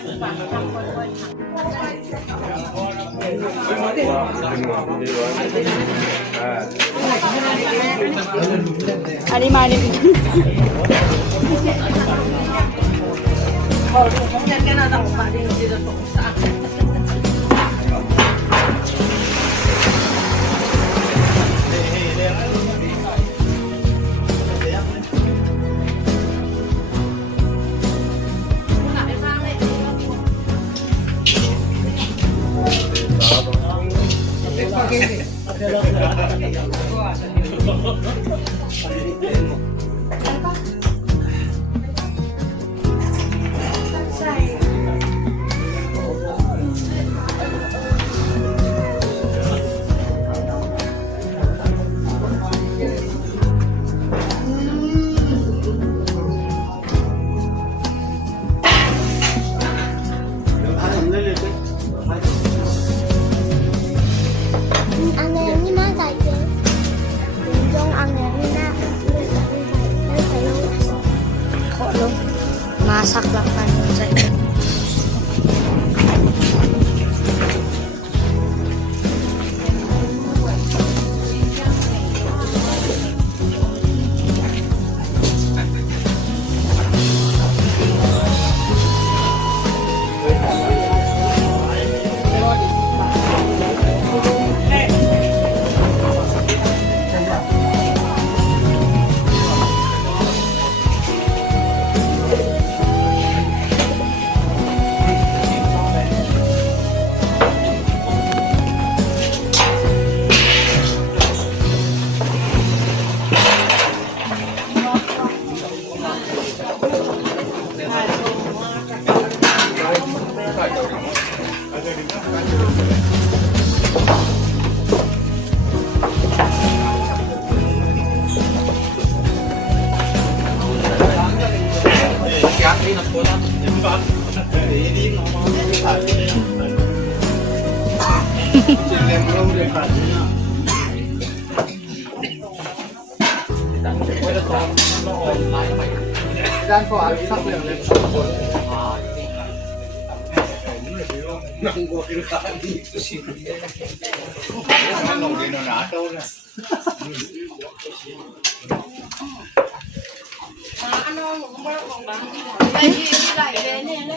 อันนี้มาดิmasaklakan saya. Dan kok habis sampai yang lain nang gua kira tadi itu sih nang di Nato lah ano ngomong ngomong bang lagi lagi ini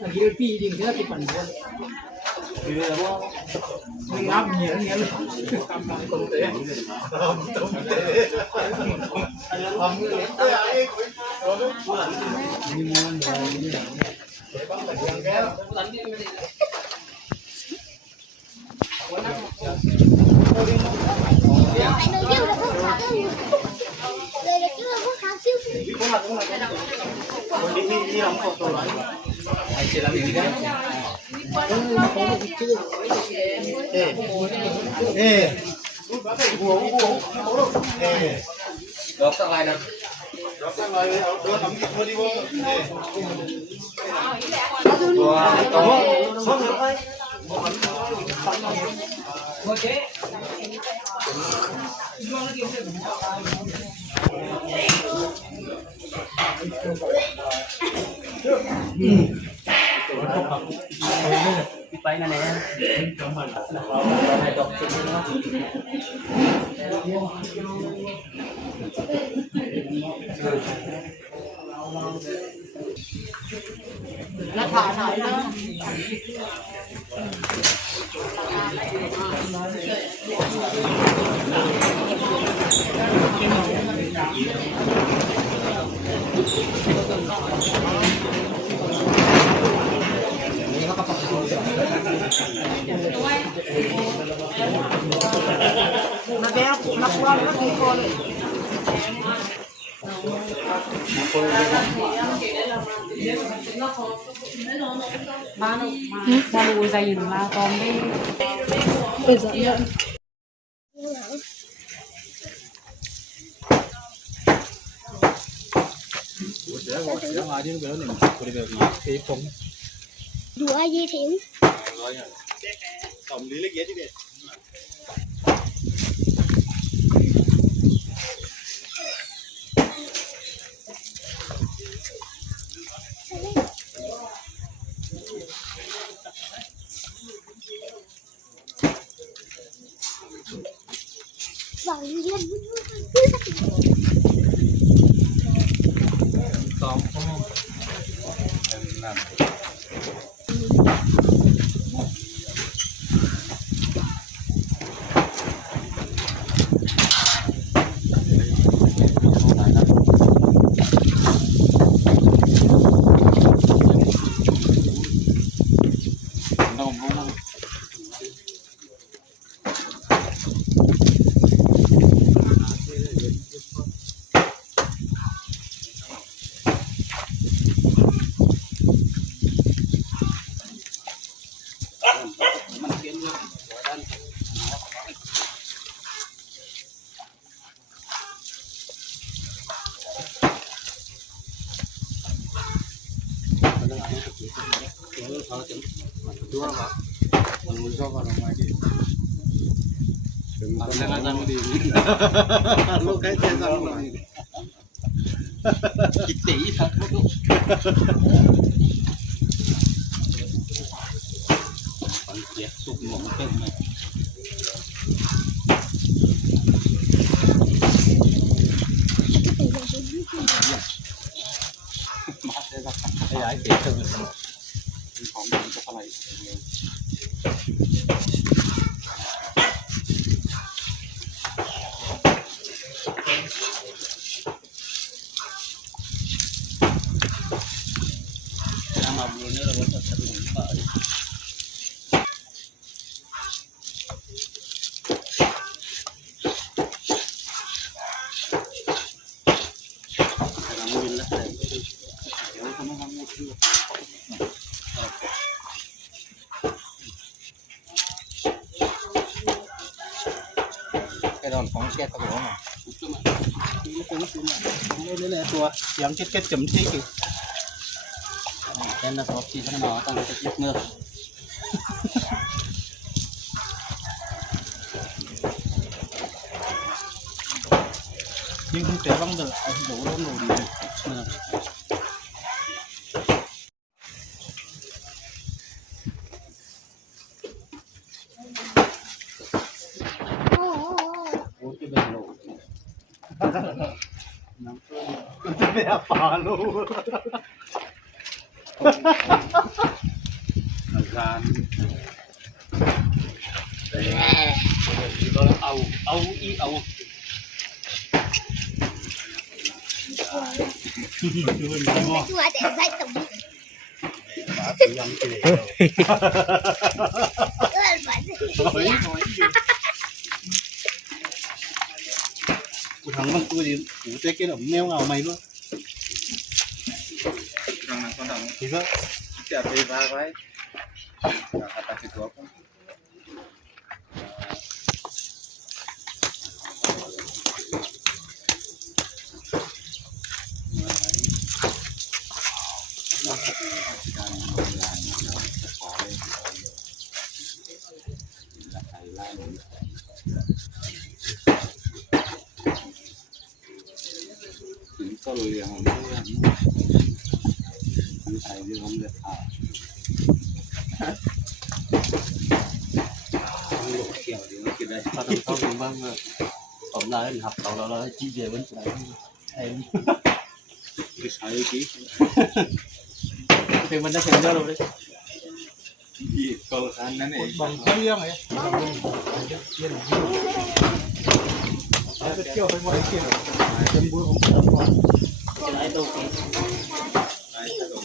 Lagi pi ding dia ti pan dia. Dia apa? Ngap ni ni lu. Kampang tu teh. Ini mohon ini. Hãy nói chứ là không khá đâu. Lời là chứ là không khá siêu. Được các bài nè. Bay này nè. Nó thở thở nữa. Nó béo, nó qua nó đi quaเลยมาดูใจอยู่มาตอมได้เปิดเยอะดูไอ้ยี่ถิ่น tổng lý lịch đi. Vào liên Tóm không? Làm. Lúc cái trên ra rồi chích tỷ thật lúc còn chết sụp một cái này cái giải thiệt hơn phòng cho cái này cái đòn phóng xét có đúng không? Đây là tua giảm chết kết chấm thế kì. Em là có chỉ cho nó tăng cái chất nước. Nhưng không thể văng được, đổ lắm rồi đi. Ủa cái bên lộ. Nóng แม่ปลาลูกอาจารย์เอาอีเอาตัวแต่ใส่ตุ่มยังเก๋ กูทางมันกูดิกูเจ๊กินแบบแมวเอาไหมด้วยทางนั้นคนทำที่ก็จะไปพาไว้อาตัดตัวกันก็เลยอย่างนี้มีใครที่เขาเลือกขาลูกเกี่ยวดีมันกินได้ถ้าต้องเข้าถึงบ้างก็ตบได้หักเราจี้เดียวมันใช้ไอ้ไม่ใช่กี่เป็นมันได้แค่เดียวเลยยี่ก็คันนั่นเองบังเที่ยงไงเกี่ยวไปหมดเกี่ยวเป็นบุญของเราไอ้ตัวนี้ไอ้ตัว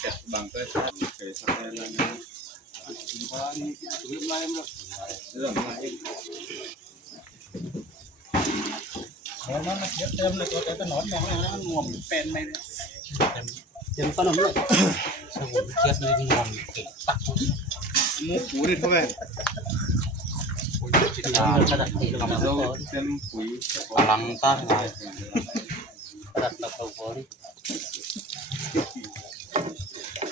เจ็บบางก็ใช้เคยสักแล้วนะว่านี่เรื่องอะไรมั้งเรื่องอะไรแล้วมันเต็มเลยตัวแต่หนอนมองแล้วมันงวมเป็นไหมเนี่ยเต็มต้นเลยสมุนเทียบเลยงวมเก่งตักมุกหูนี่เท่าไหร่ระดับที่เราเต็มปุ๋ยพลังต้านทานระดับตะโกน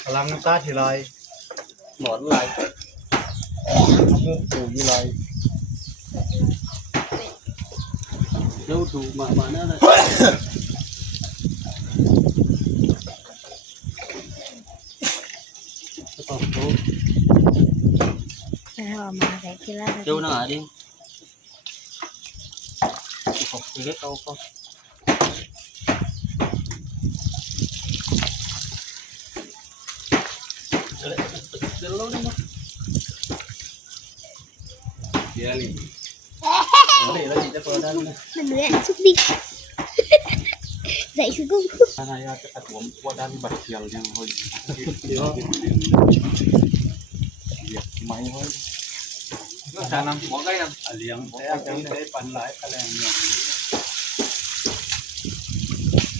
พลังต้านที่ไรหมอนไรมุกปุ๋ยไรเดี๋ยวดูมานั่นเลยต้องดูมาใส่กีฬา ดูหน่อยดิขอบคุณเขาก็เดี๋ยวเราเนี่ยมั้งเดี๋ยวนี่เดี๋ยวเราจะเปิดได้ไหมมันเหนื่อยสุดดิใส่ชุดกุ้งอะไรอะจะตัดผมว่าด้านบัตรเทียลยังเฮ้ยเดี๋ยวไม่เฮ้ยก็จะนำหัวก็ยังเลี้ยงแต่ยังได้ปันหลายคะแนนเนี่ย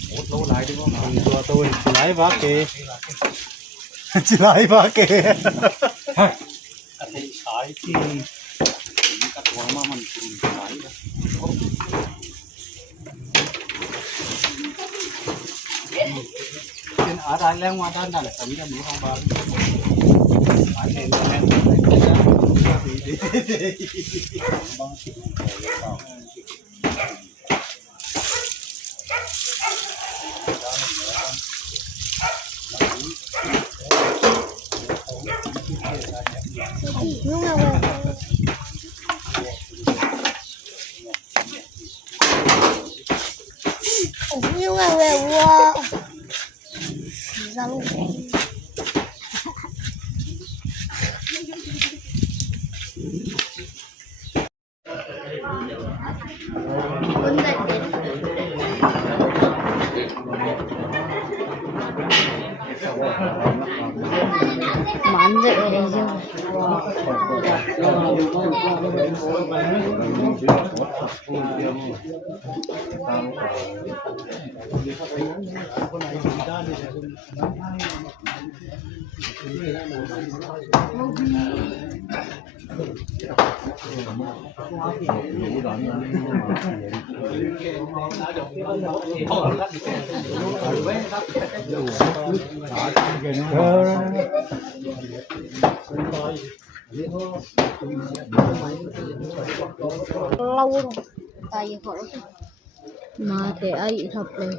โอ้โหหลายดีกว่าตัวหลายวาเกจะหลายวาเกอะไรขายที่กระตัวมามันคุณขายเป็นอะไรแรงว่าด้านนั่นแหละแต่นี่ก็มีทางบ้านหายเองแม่บางสิ่งนุ่งเอาไว้นุ่งเอาไว้ว้าเรา만져 이래죠. lâu rồi tại vì họ mà thế ấy thật rồi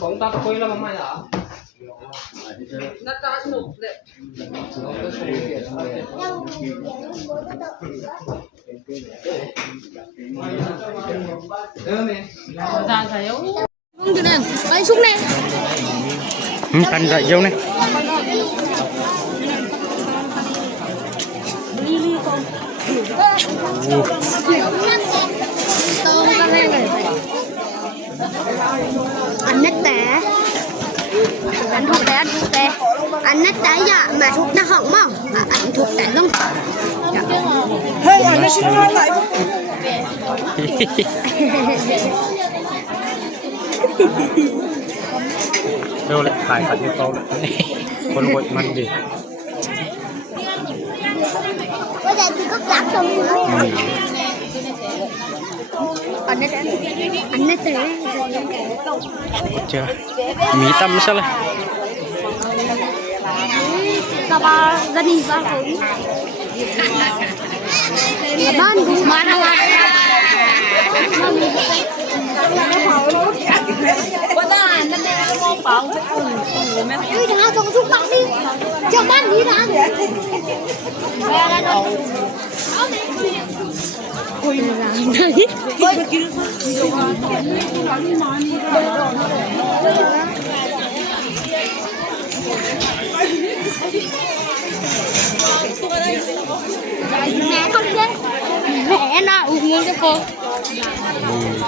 ของตาคุยแล้วมาใหม่เหรอน่าจะสนุกเลยra thấy không cái này bay xuống nè Ăn dậy vô này. Anh nít té anh thuộc té anh nít té dạ mà thuốc nó hỏng mà anh thuộc té luôn hey anh nó xin lỗi lại Đâu lạiถ่ายขัดให้เขาคนบดมันดิ bây giờ thì có lát xong rồi anh nít té เจอมีตำซะเลย cả ba gia đình ba cũng ban cũng ban là bữa ta nó đem mong bảo đi ra trong xuống bắc đi cho ban đi ra mẹ không chơi mẹ nào uống cho cô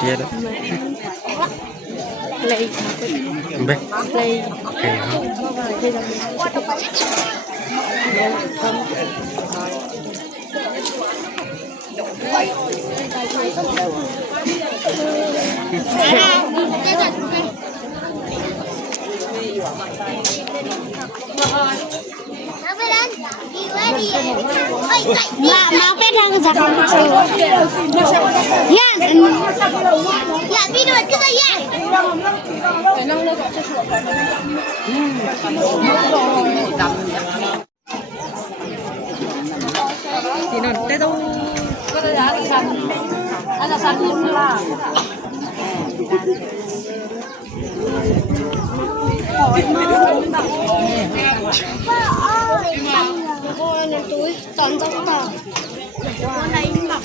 dia đó lấy bé lấy mau biết rằng giặc dạ dạ đi được cái gì vậy thì nó té đâu có cái giá sẵn anh là sẵn luôn là cô lên túi toàn trong tàu con này mặc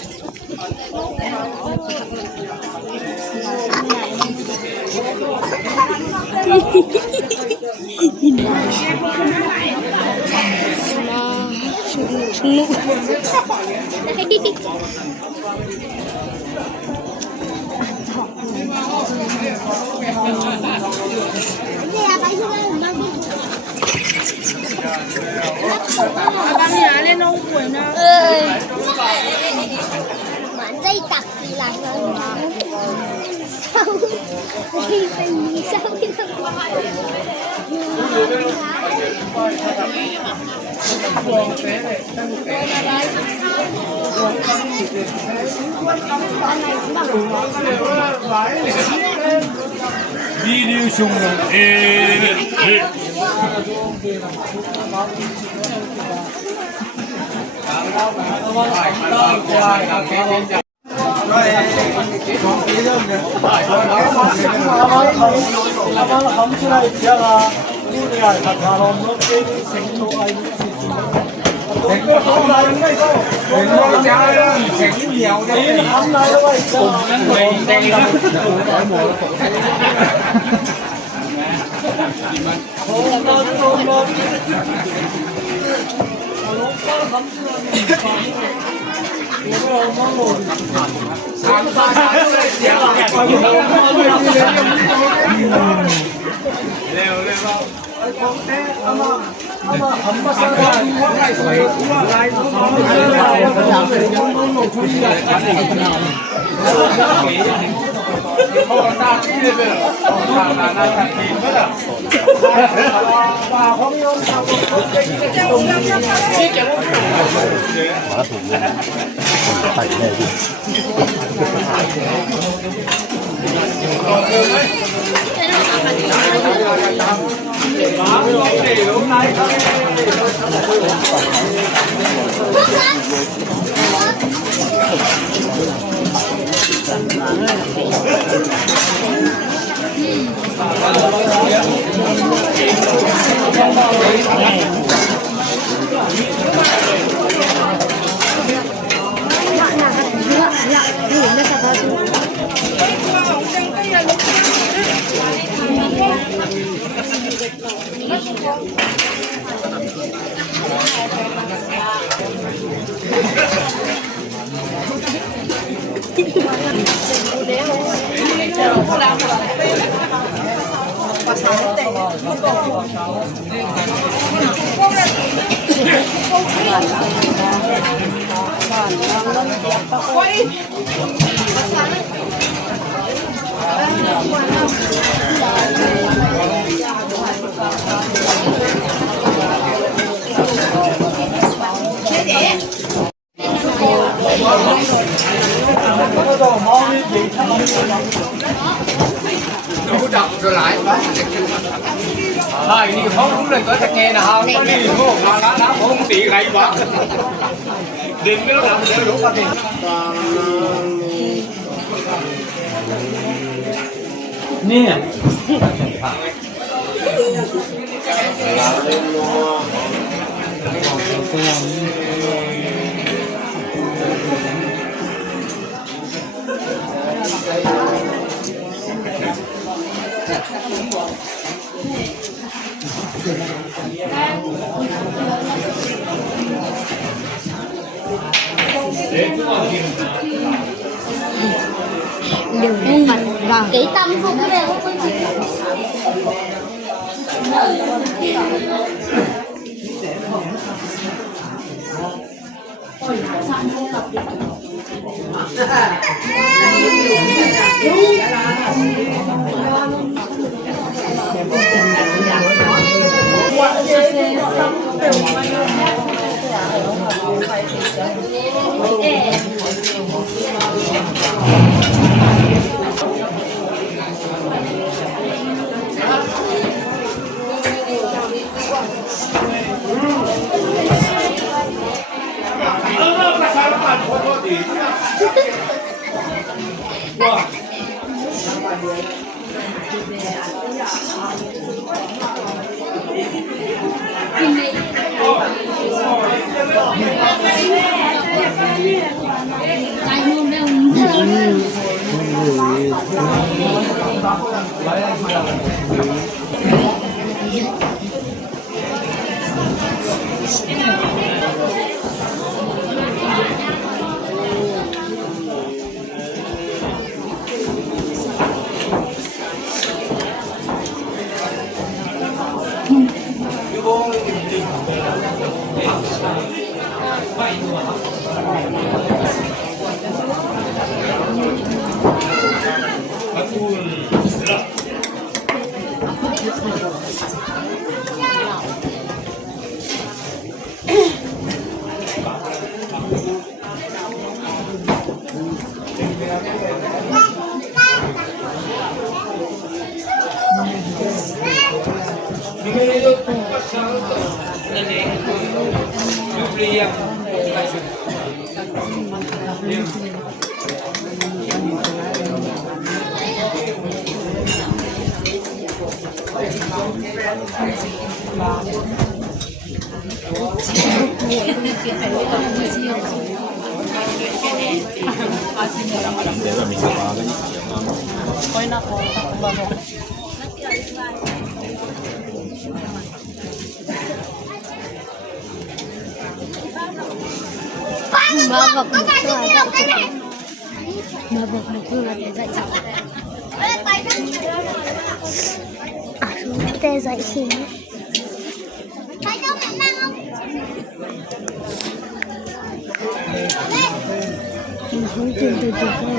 đang nhà lên đâu buổi nào bán dây tặc thì là sao dây gì sao cái Video chung ผู้ดับสลายใช่นี่เขารู้เลยก็จะเกณฑ์นะครับนี่โง่มาแล้วนะผมตีไรวะเดินเรื่องหลังเดินรู้กันดินี่ đừng mặt vào cái tâm không có đều không có Mà bậc một cửa mà bậc một cửa để dạy tê dạy xin mình không tìm từ từ thôi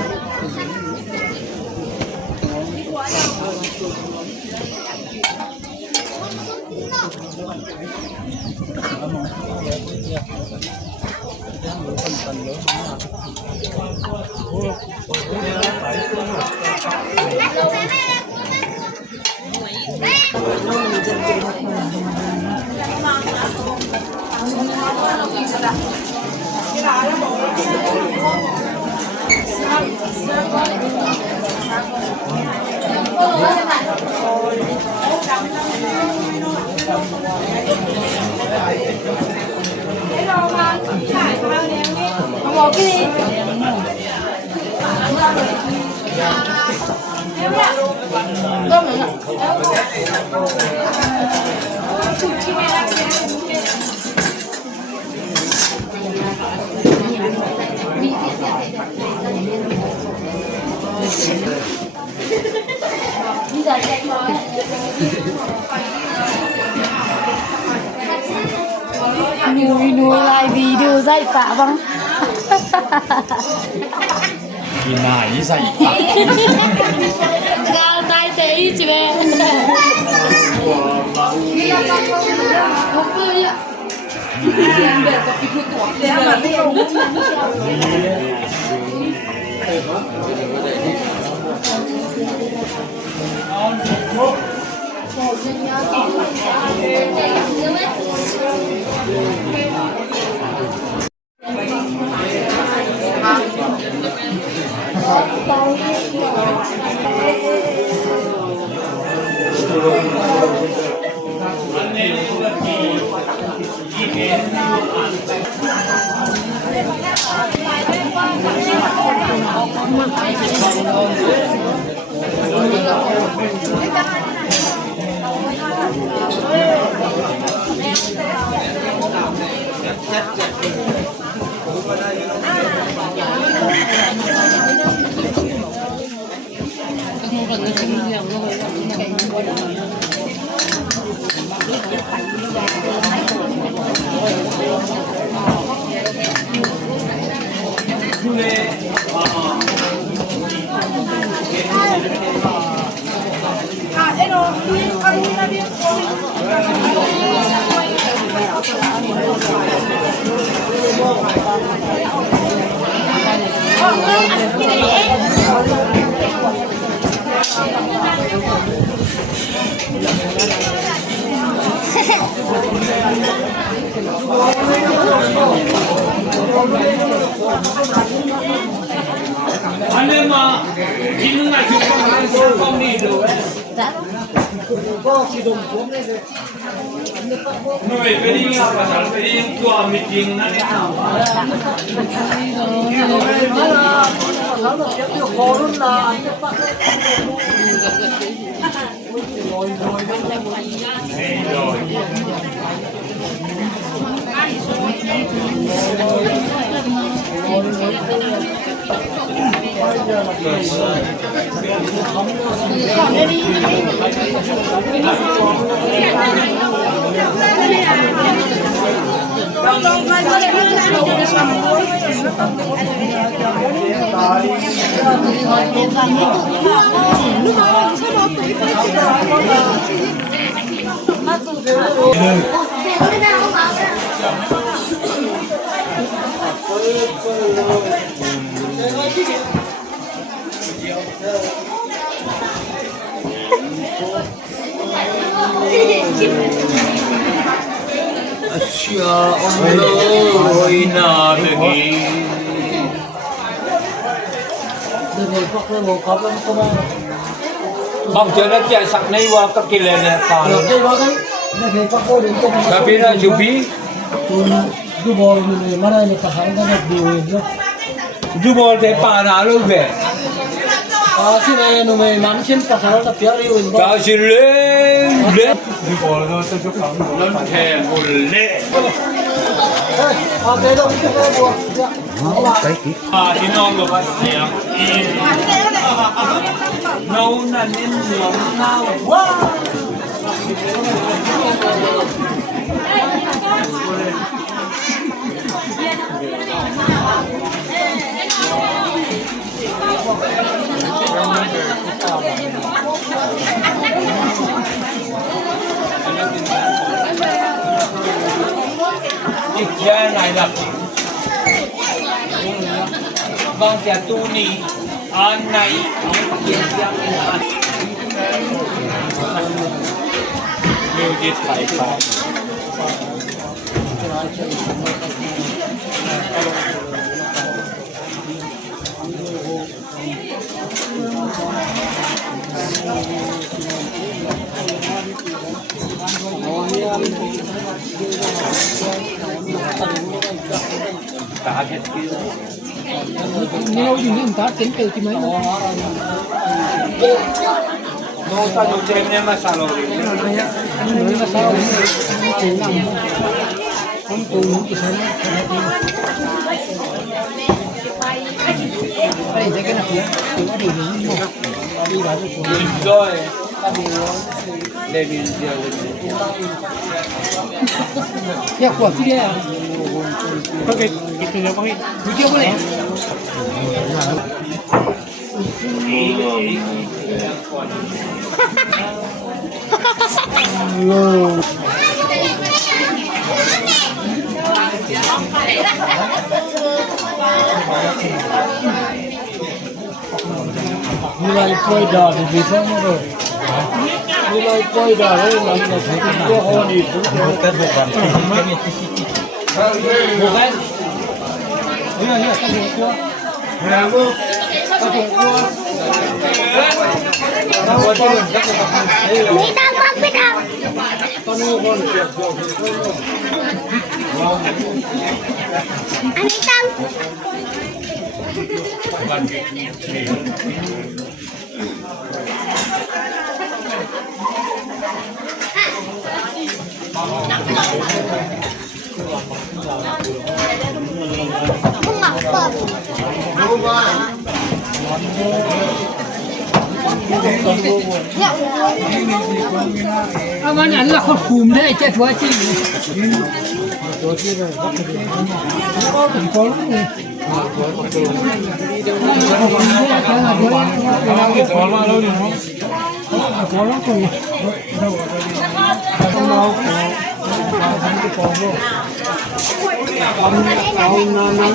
một cái gì cơm nữa nuôi lại video dạy phá băng Đi nải đi dạy Gao tay tế chị bé Không cười ạ Anh mà nhìn này chụp con đi được người phải đi phải đi qua meeting nó thế nào Asya Allah ina lagi. Bang jangan cakap sak ni wah kekilan ya kan. Tapi nak jubi. Jubol ni mana ni pasang kan dia. Jubol te pana lu be. Sini numai mansin pasang tak piari win. Kau silen le. Jubol tu tu kau. Lon ke boleh. ไปอีก ที่น้องบอกว่าเสียงน้องนั่นนี่น้องเน่าว้าอีกแค่ไหนล่ะบางแต่ตัวนี้อันไหนเกี่ยวกับมิวจิตไหลไปตาเห็ดกินนี่เราอยู่นี่มันตาเต็มเต็มที่ไหมโน้ตาดูเจมเนี่ยมาซาโลดินี่มาเศร้าจูนั่งผมตูนกี่ชั้นไปเด็กกันนะเพื่อนถือว่าดีนี่หมดดีหลายทุกคน enjoy maybe อยากขวดที่เนี่ยก็เกิดกินตัวเดียวก็มีดูเที่ยวไปเลยมีอะไรปล่อยดาวดีๆสักหน่อยมีอะไรปล่อยดาวเลยมันจะใช้ตัวโหดีสุดเลยแต่บุกวันบุกกันเนี่ยก็บุกตัวแล้วก็บุกตัวเราวันที่หนึ่งก็จะทำนี่ตั้งบักไปเอาตอนนี้คนเกี่ยวกับอันนี้ตั้งมึงหมักเปิดมันอันละคนคุมได้เจ็ดหัวจริงตัวที่เลยก็ถึงคนเลยขอมาแล้วนี่ขอแล้วคุยเราทำที่ขอเอานั้น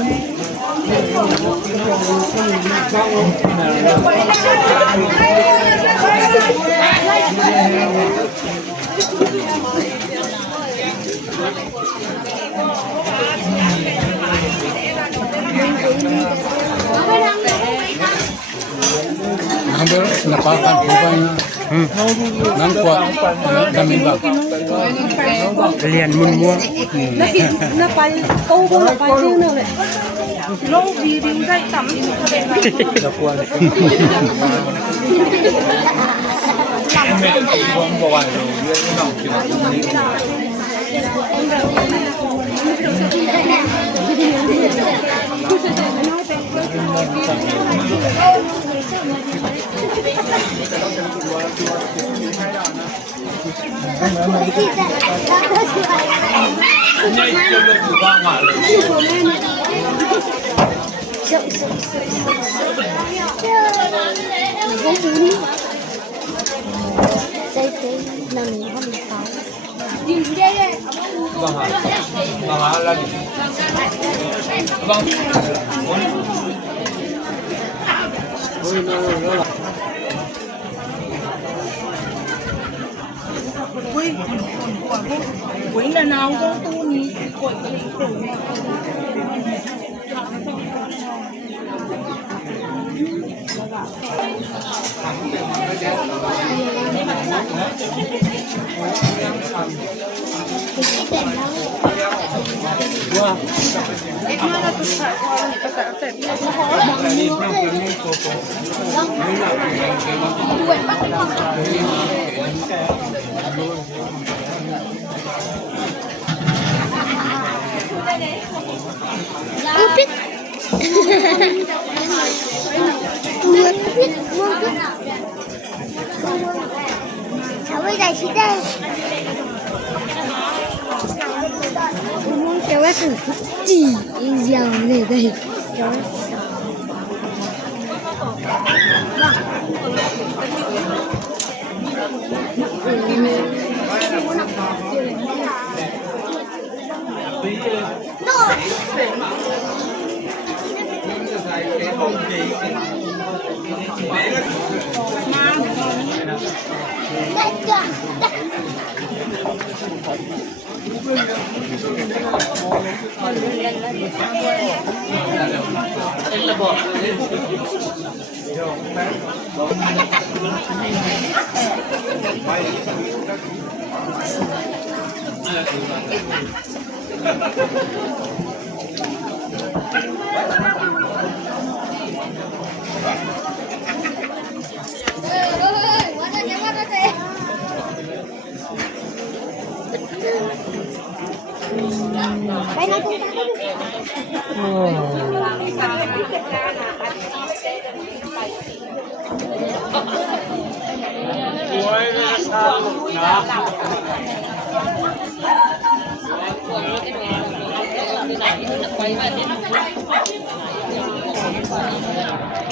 napakan ko ba nang kwa kami ba Kalian mun mua nó phải câu không là phải riêng nữa đấy lâu vì đi dậy tắm Nó qua quỷ là nào có tu ni quỷ cháu bây giờ chị đây cháu đã thử chỉ dầu này đây cháu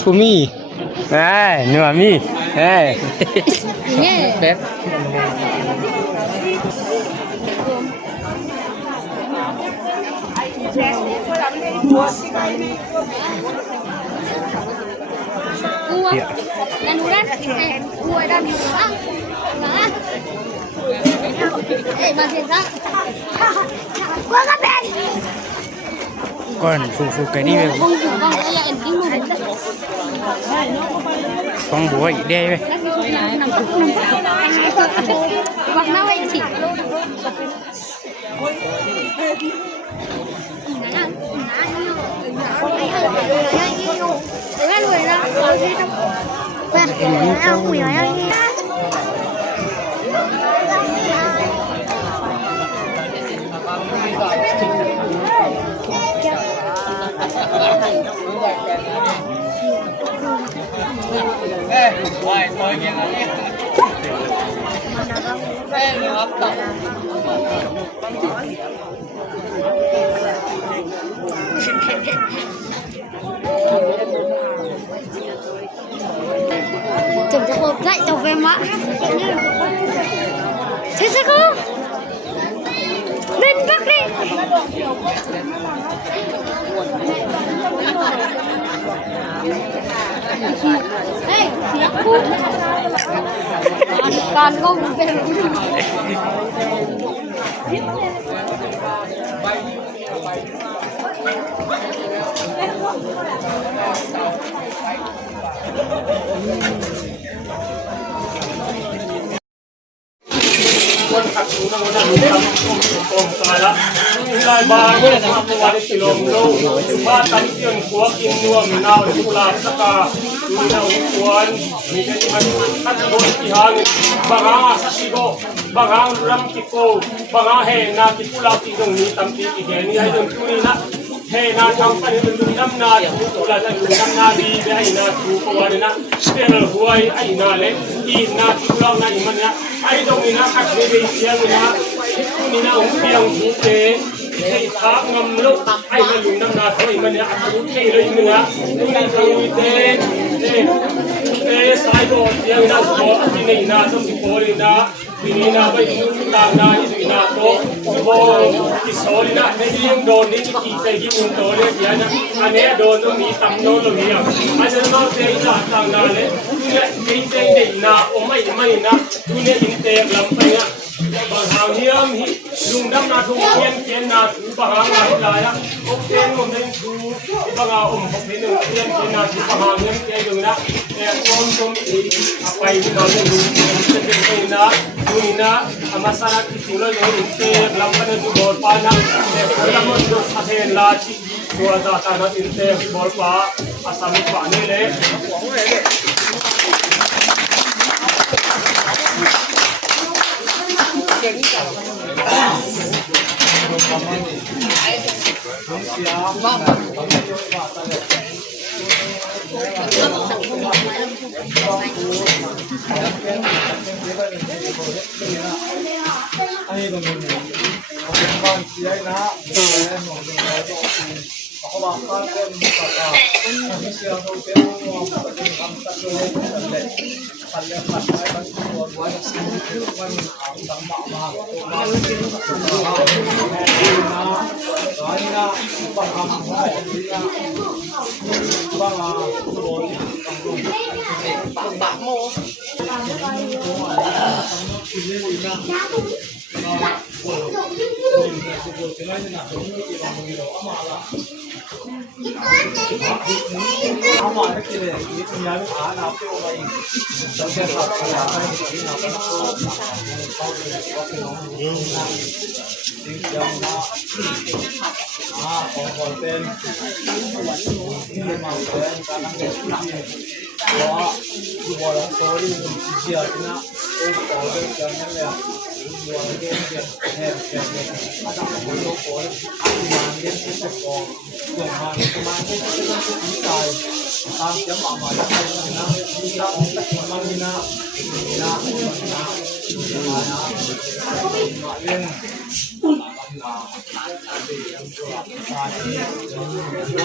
ทูมี่เนื้อมี่เป๊ป cua dan udah cua dan bang masih tak gua kapan con phụ cái đi về bông kayak ini con bố vậy đây về warna white sih chồng cho hộp lại tàu về mã thế sao cô lên bắc đi hey con không vềคนขัดหูนั่งนั่งทำโอ้ตายละมีลายบางก็ทำวันสิลมโลบ้านตั้งเตียงหัวกินนัวมีนาวกุหลาบสกามีนาวหวานมีแต่ที่มันขัดโดนที่หางบางอาสัชิโกบางอารำกิโกบางอาเฮนากิกุลาติตรงนี้ตั้มตีกิเกนี่ให้ตรงนี้นะเฮนาทำกันเป็นลุงน้ำนาตุลาจะลุงน้ำนาดีได้นาถูกวันนะเปลือกหวยไอ้นาเล็กอีนาที่เราในมันนะไอ้ตรงนี้นะขัดเบย์เสียงนะนี่นะองค์เพียงหูเตะให้ท้างำลุกไอ้มาลุงน้ำนาถอยมันเนี่ยอัดลุกเทเลยมันนะนี่ทางวิเตสายโบเสียงนะสมอที่นี่นะต้องสิโพลินะปีนี้นะไปดูต่างนาที่นาโตสมอที่โซลินะในที่ยังโดนนี่ที่ใจที่มุนโตเลยเสียนะอันนี้โดนตรงนี้ต่ำโน้นตรงนี้อ่ะอาจจะต้องเสียจากต่างนาเลยเนี่ยจริงๆเด็กนาโอ้ไม่นะดูเนี่ยยิงเตะลำไปอ่ะบางทางเฮียมลุงดำนาทุ่งเขียนนาถูบางงานหลายอ่ะโอเคผมเป็นถูบางผมเป็นหนึ่งเขียนนาถูบางเงินเขียนอยู่นะแต่คนตรงนี้ไปที่เราจะดูจะเป็นเองนะดูนี่นะมาสารที่ตัวเราอยู่เตะลำไปในตัวบอลปานะแต่คนละมันดูสะเทือนลาชิตัวตาตานะอินเตะบอลปาอาสามิปานี่เลย 아니 너는 금방 지하이나 ako bakal kan siya ko pero ang tatlo ay kallepat ay pagkuha buwan ang tama na panghamay bạc mô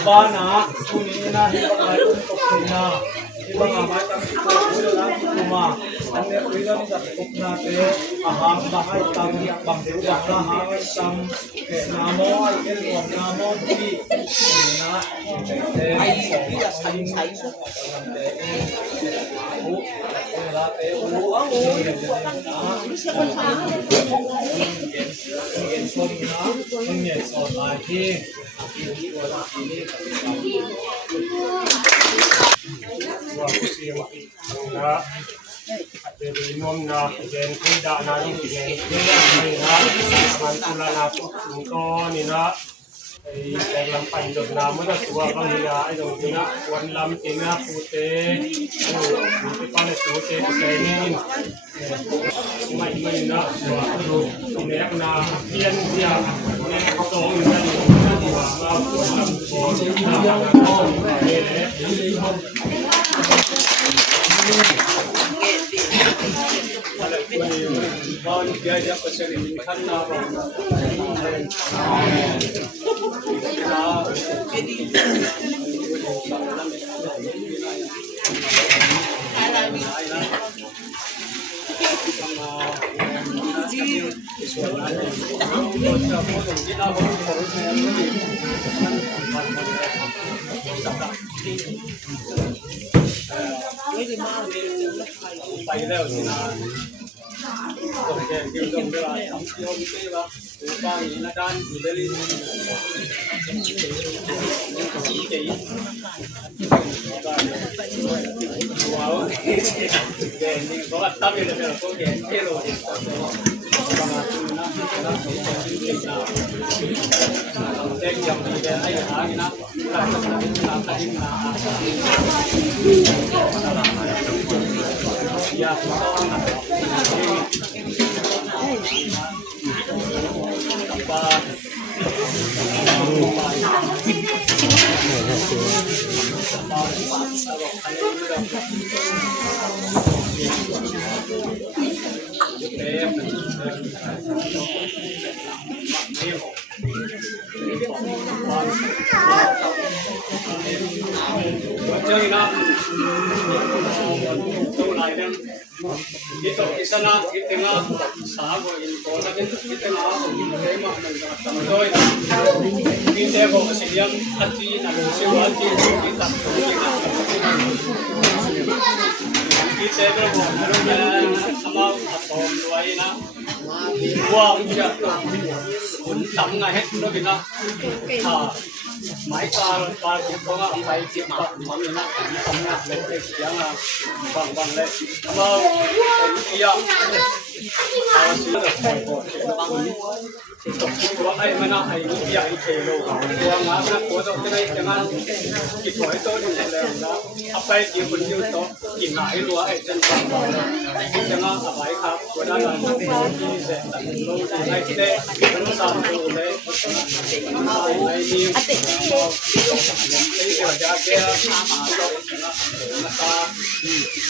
Bana, kunina hilang untuk kuna. Ibang amay kami ito lang kuma. Ang nepulitan ni sakop natin, ahang bahay kami bang diubang na hangin sam namo ay ilwag namo di na at inom na igen kuda na rin igen kuda na mantula na po ito nila ay kailang paindog na mo na suwa kang nila ay dong nila one lam tina pute pute pa na pute kainin may na suwa ko inayak na yan siya ito na diajak ke sini karena Ito isa na itinga sago ko na din itinga tema nagtatamdoy hindi ko kasi yang hati na siwati kita kita ko sama atong luay na wa uja untam na het no gina ha mai ka pa ko nga pai ti pa mamina tamna le yang bang bang le mau iya ตัวไอ้มันน่ะไอ้นี่ใหญ่เทโลตัวงานะตัวต้องได้จังงั้นกินหอยโตนี่แหละนะเอาไปกินคนเดียวโตกินหลายตัวไอ้จังจังจังงั้นเอาไว้ครับตัวนั้นน่ะที่เสร็จลงไอ้ที่ได้รู้สามตัวเลยไอ้นี่ไอ้เดี๋ยวจะแก้มาต่อนะคะ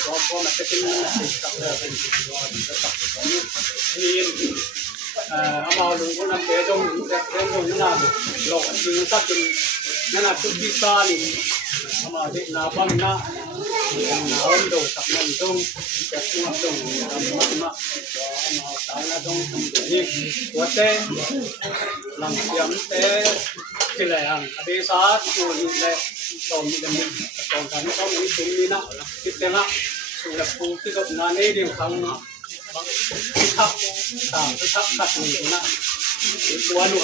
ก็มาเป็นตับเลยเป็นตัวนี่เอามาลงคนนั้นเดี๋ยวจงนั่นหลอกจริงสักจนนั่นทุกที่ซาลิเอามาเด็กนาบังนะนาวันโดสักนั่นจงจะตัวจงทำมามาสาวนาจงทำนี้วัดเต้หลังเสียมเต้ที่แหลงอดีตศาสตร์ตัวนี้แหละตอนนี้มันตอนนั้นต้องมีสิ่งนี้นะคิดเองนะสุนัขผู้ที่กับนาเนดิครั้งนะทับต่างทับตัดหนึ่งนะตัวหนู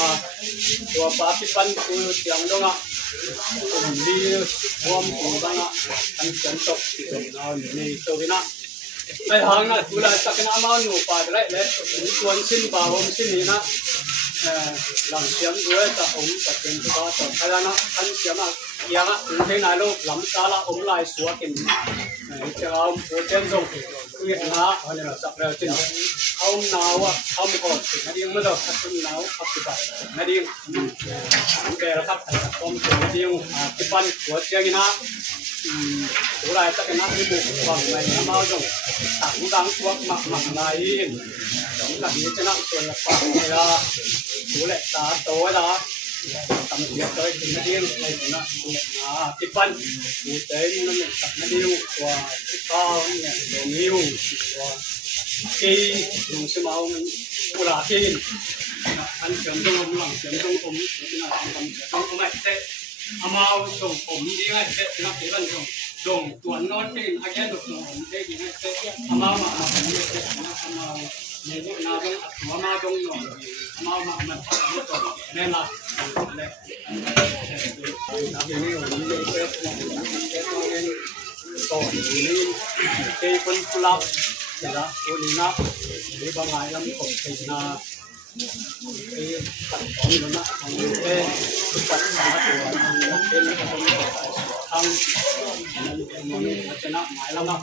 ตัวปลาพิพันธ์คือเสียงดงอ่ะผมดีรวมถึงบ้างอ่ะอันฉันตกที่ตรงนั้นนี่ตัวนี้นะไอ้หางนะตัวละสักน้ำมันหนูปลาได้เลยตัวสิ้นปลาผมสิ้นนี้นะหลังเสียงด้วยแต่ผมจะเป็นตัวต่อไปแล้วนะอันเสียงอ่ะยังอ่ะถึงที่ไหนลูกหลังตาละผมลายสัวกินจะเอาโปรตีนส่งเวียดนามอันนี้เราสักแล้วจริงเอาหนาวอ่ะเอาไม่ก่อนนาดีไม่ต้องถ้าคุณหนาวขับสิบนาดีแกแล้วครับผมถึงนาดีที่ปั้นหัวเชียงนะตัวลายสักนะที่บุกฟังไปน้ำเอาจงตักดังตัวหมักลายสองหลักนี้จะนั่งส่วนละฝั่งเวลาตัวเล็กตาโตละทำเสียตัวถึงนาดีในนะที่ปั้นหัวเต้นนั่นเองตักนาดีตัวที่ข้าวเนี่ยตัวนิ้วตัวกีลงสมองกุหลาบกินอันเฉียงตรงหลังเฉียงตรงผมที่น่าทำเฉียงตรงไม่เตะเอามาส่งผมดีไงเตะนักเตะนั่นส่งตัวนอนกินอาแค่ดุส่งผมเตะดีไงเตะเอามาผมเตะนะเอามาในพวกนาตรงหัวมาตรงหน่อยเอามามันแน่นละเลยอย่างนี้ผมเลยเตะต่อนี้เตะคนกุหลาบนะตัวนี้นะหรือบางรายเราไม่ครบสินะตัดของมันนะของเต้ทุกปัจจัยตัวเป็นคนทางมันชนะหมายแล้วนะ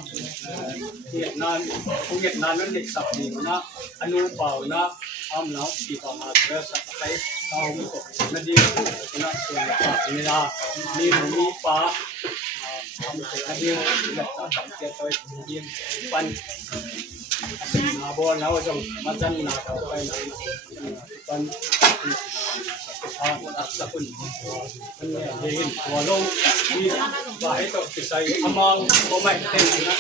เวียดนามเวียดนามนั้นเด็กสับดีนะอนุเป่านะอ้อมแล้วปีต่อมาเริ่มสับไปเอาไม่ครบนั่นดีนะส่วนปากเวลามีหมูปลาทำเสร็จแล้วแบบทำเสร็จโดยยิงปันนาบอลแล้วจงมาจันนาเขาไปนะปันสกุลมันเนี่ยยิงหัวลงมีบ่ายต่อติดใส่อมองก็ไม่เต็มนะ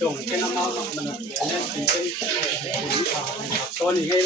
จงเป็นอมองมันเนี่ยเป็นโซนนี้ให้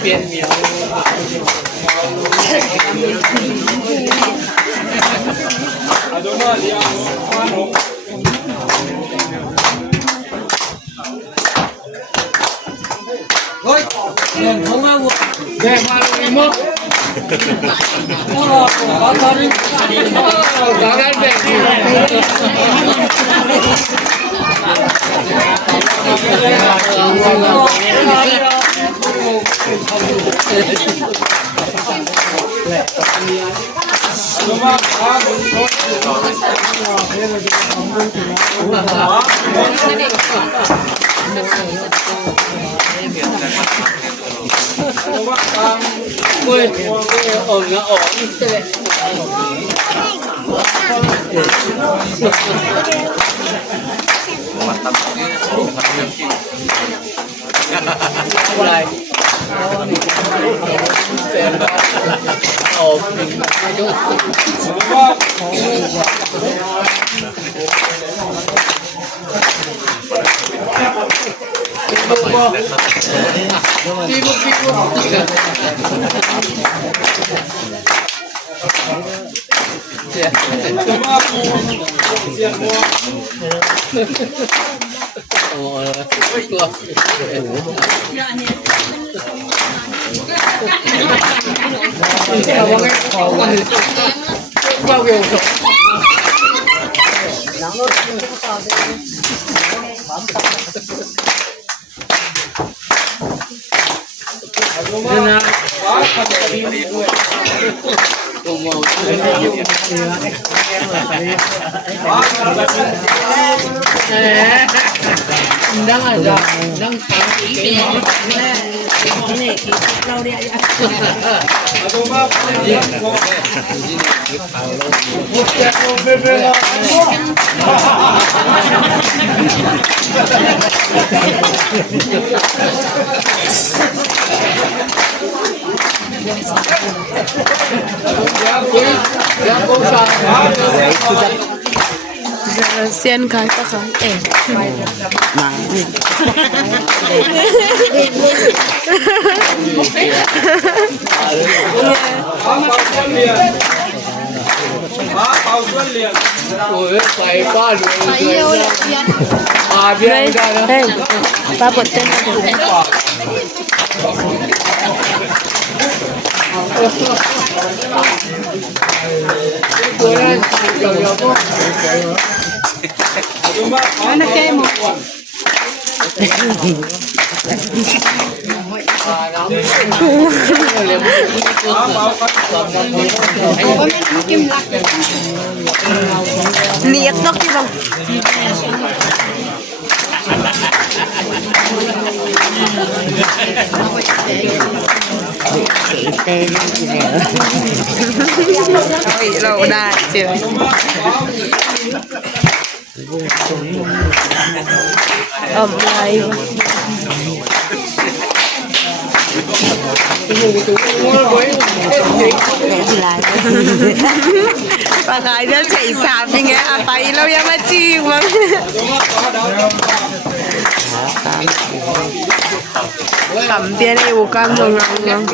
เปลี่ยนเมียวอาดูหน้าเดียวมาหกเฮ้ยเดินเข้ามาวุ้เดินมาเลยมั้งโอ้โหตอนนี้ตอนนั้นเด็กđang ở giờ đang sáng cái Sian khai ta khai phải qua luôn phải yêu là Việt à biết ra đó Đây, ba bật tên ra được. cuối này nhiều nhiều không Nó kê một. Liệt đó chứ không. Ôi, lâu đà chứ. Lại và cái đó chạy sạp thì nghe à tay lâu ya mà chi mà cầm tiền này của cam rồi ngon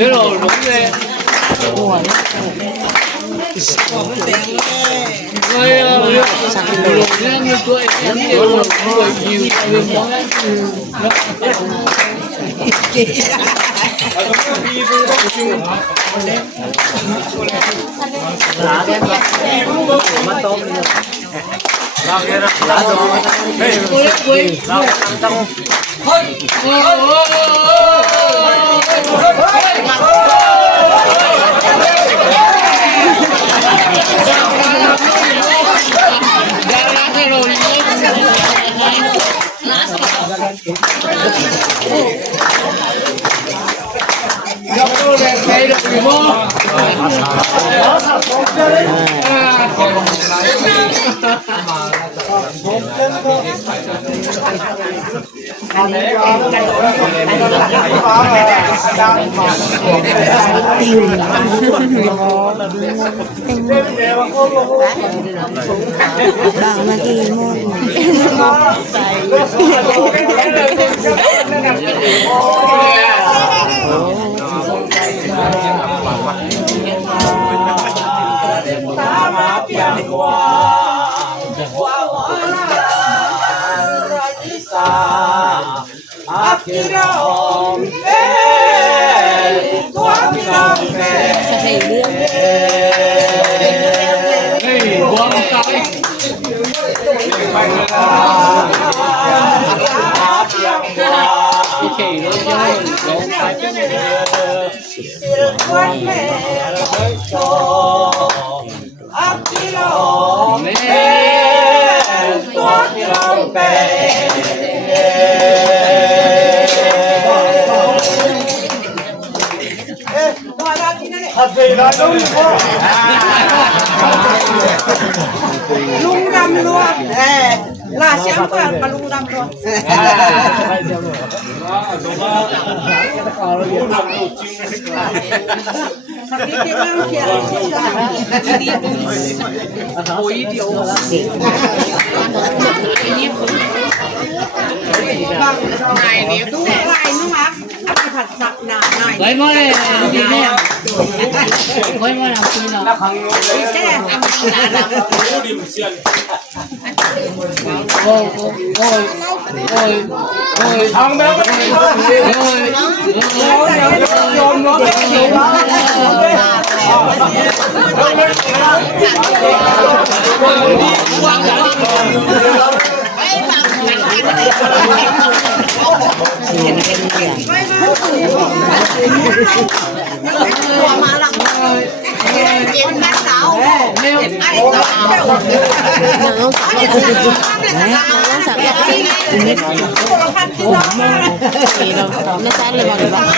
cái đồ đúng ghê rồi rồi như tôi em đều người nhiều người món ăn bang lagi mau lung đâm luôn là xem mà lung đâm luôn này nếu đúng lại nó mà thật thật nào này lấy mới gì nè mới làm gì nào cái này ôi ôi ôi ôi thằng bé dồn nó mà lặng nhìn bác sáu anh sáu nó sợ gặp chi nó sáng lên một bạn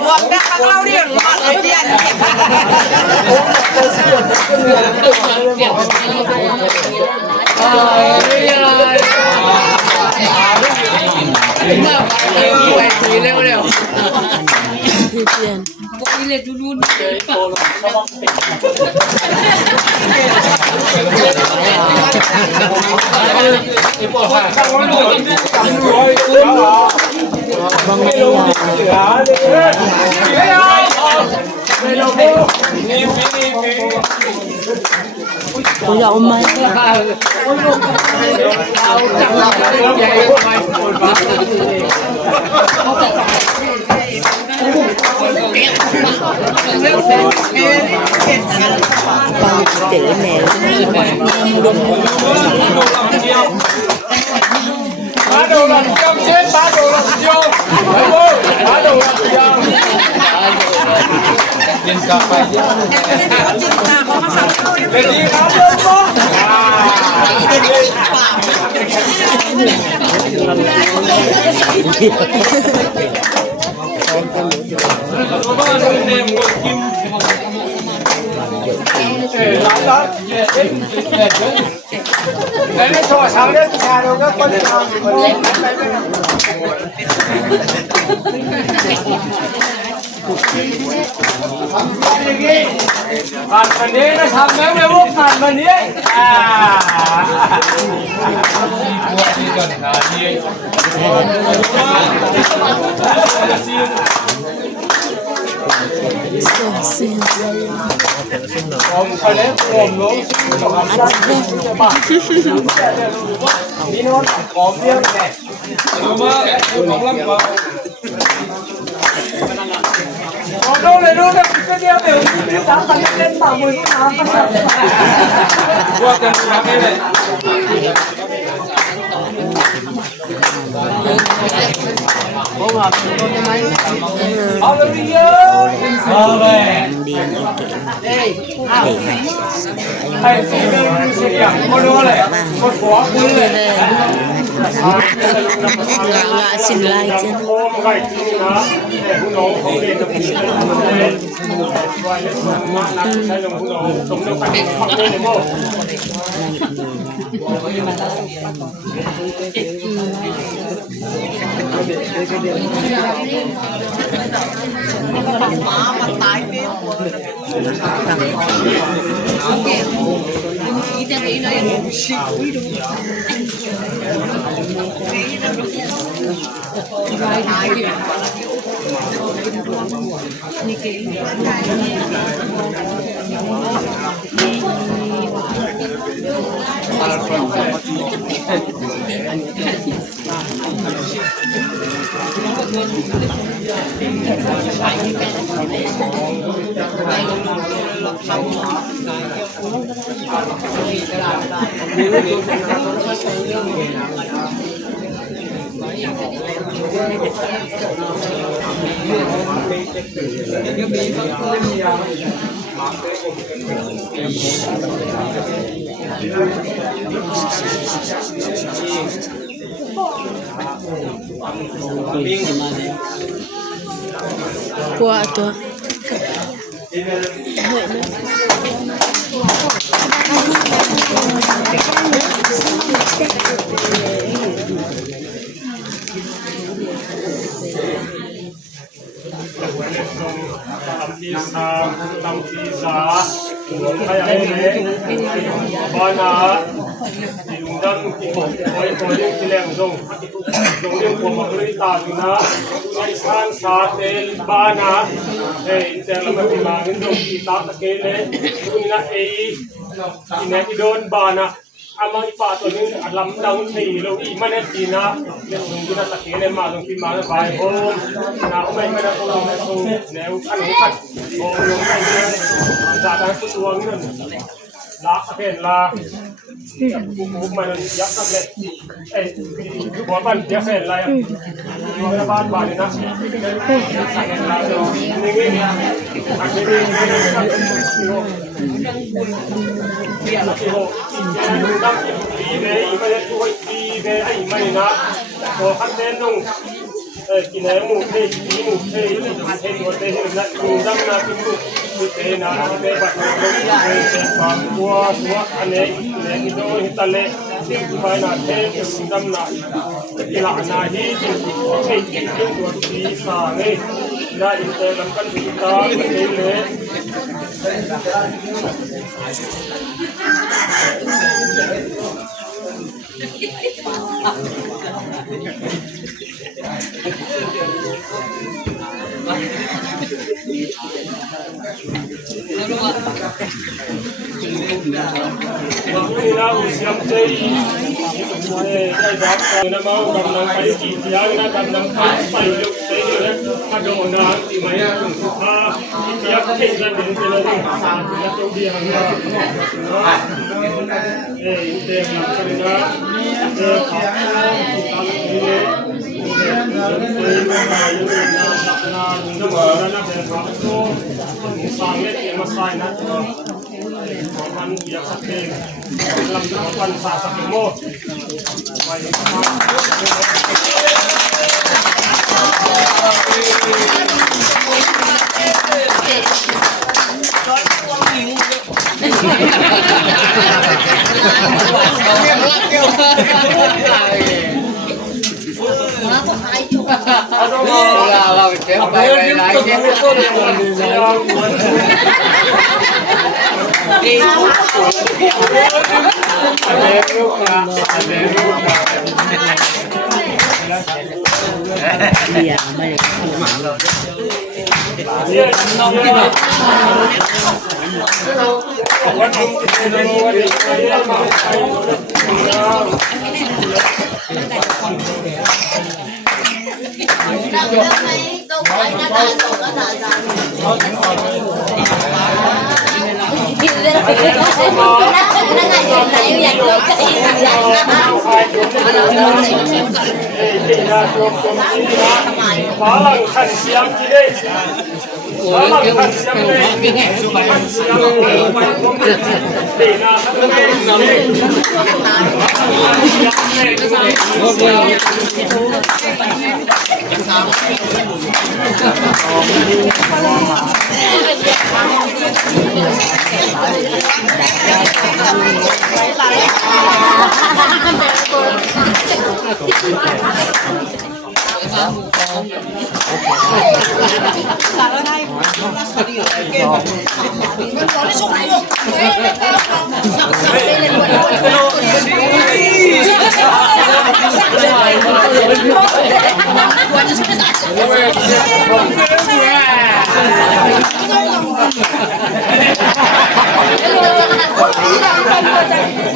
Buat เราเรียกว่าอะไรเนี่ย tôi dọn mấy bằng để mẹ Bá đồ làm trong chết, bá đồ làm vô. Bá đồ làm vô. Nhìn cà phê. Để đi khám lên có. Lại đó. Đấy nó cho sáng đấy, nhà đâu có con nào phạt mình đi nó xong nếu nó bút phạt mình đi Om kale om lo đi nó om đi này om lắm mà đâu này đâu cái đeo đều cái đá bắn lên bảo mười nó qua cái nàyเอาเลยเยอะเอาเลยไอ้สีเดินเสียงคนรู้เลยคนหัวคุณเลย ngạ xin like chứ โอ้ไม่ได้จริงนะแต่ผู้น้องเขาเรียนกับผู้น้องเลยว่านักใช้ของผู้น้องตรงนี้ไปฟังเลยโม่qua tuhที่สามตั้งที่สาหลวงพ่อใหญ่เลยบ้านนาอยู่ดังที่คอยเลี้ยงที่แหลงส่งเลี้ยงผมมาบริตาอยู่นะในสานสาเตลบ้านนาแต่ละมันที่มาเงินส่งที่ตาตะเกเลยนี่นะที่ไหนที่โดนบ้านนะอามาอีป่าตัวนี้ลำดังสี่เราอีมันเนี่ยจีนะเนี่ยส่งที่นั่นตะเกียเนี่ยมาส่งที่มาแล้วไปโอ้นะไม่ได้ตัวไม่ส่งแนวอันนี้ขัดโอ้ยไม่ได้จากนั้นตัวเงินลาเห็นลาบุกมันยักษ์นั่นเลยไอ้หัวมันยักษ์เห็นอะไรอยู่ในบ้านบ้านนี่นะสั่งเห็นลาเนาะนี่นี่อันนี้ตั้งดีเลยไม่ได้ตัวดีเลยไอ้ไม่นะตัวขั้นเต้นนุ่ง กินหมูเทยหมูเทยเทยตัวเทยนั่นดูดังนะคุณดูเทยนะเทยบัดนี้เทยความตัวอันนี้นี่โดยตะเลไปนะเทยดูดังนะกีฬาหน้าที่เทยกินตัวที่สานี่น่าอินเตอร์ลำกันดีตาเทยเลยนี่นะอุศยเตยได้รับการนำเอากำลังไปจีบยานะกำลังไปลุกเตยนะมาโดนน้ำที่ไม่ถึงสุภาพที่ยักษ์เข่งกันเป็นเลยและตัวเดียวนะเตยหลังกันนะเตยขับที่ทำนี้เตยมาอยู่นาลุงจะมาแล้วเป็นความโซ่สร้างเล็กมาใส่นะมันอยากสักเพลงลำดับวันศาสตร์โมดไปเราเก็บไปหลายเก็บMalang kan siam kiri, malang kan siam ni, kan siam Dina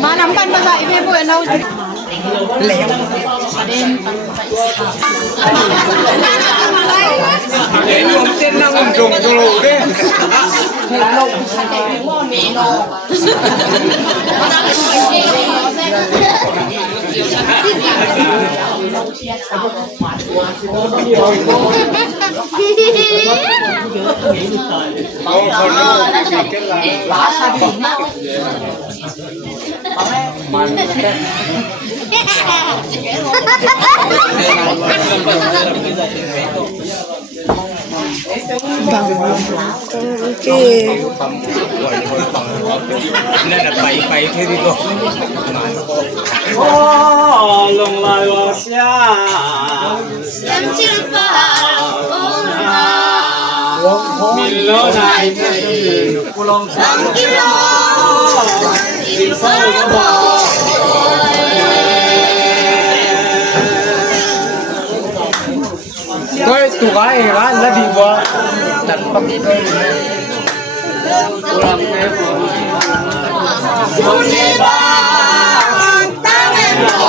มาน้ำกันมาใส่พี่บุญเราเหลวเส้นนั่งจงจงเลยนั่นแหละไปที่ที่ก็ ลงลายวาเสีย มิลโลนายกูลองฟังกิโลสิฟาร์บก็ตัวไอ้ร้านละดีกว่าตัดปั๊บเลยกูลองเทปคนในบ้านตั้งแต่โต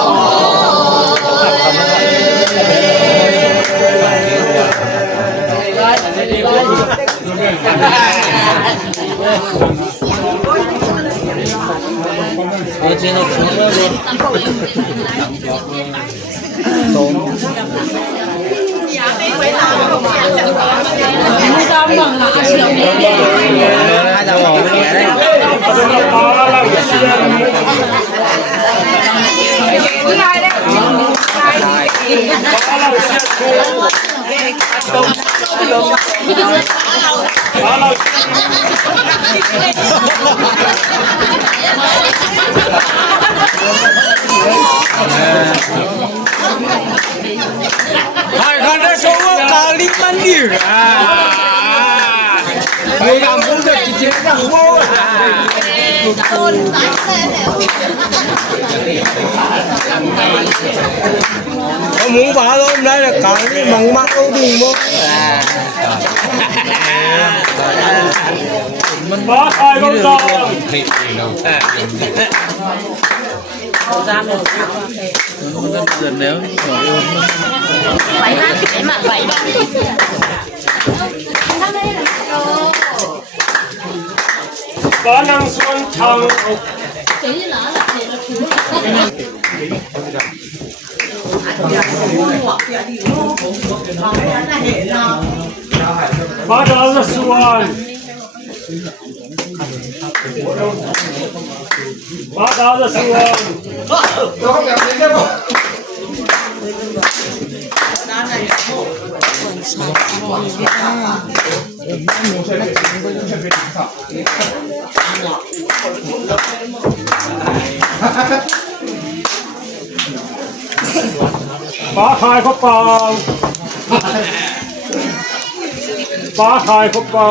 Hãy subscribe cho kênh Ghiền Mì Gõ để không bỏ lỡ Hai kada semua kali mandi. Hai kampung dah kicik dah wow. Muốn bà luôn đây là cắn bằng mắt đâu đừng mua. บ้าทายก็ต้อง Vậy ba cái mà vậy ba. บ้านังส่วนทาง บ้าดาวส่วนบ้าดาวส่วน บ้าทายเขาเปล่าบ้าทายเขาเปล่า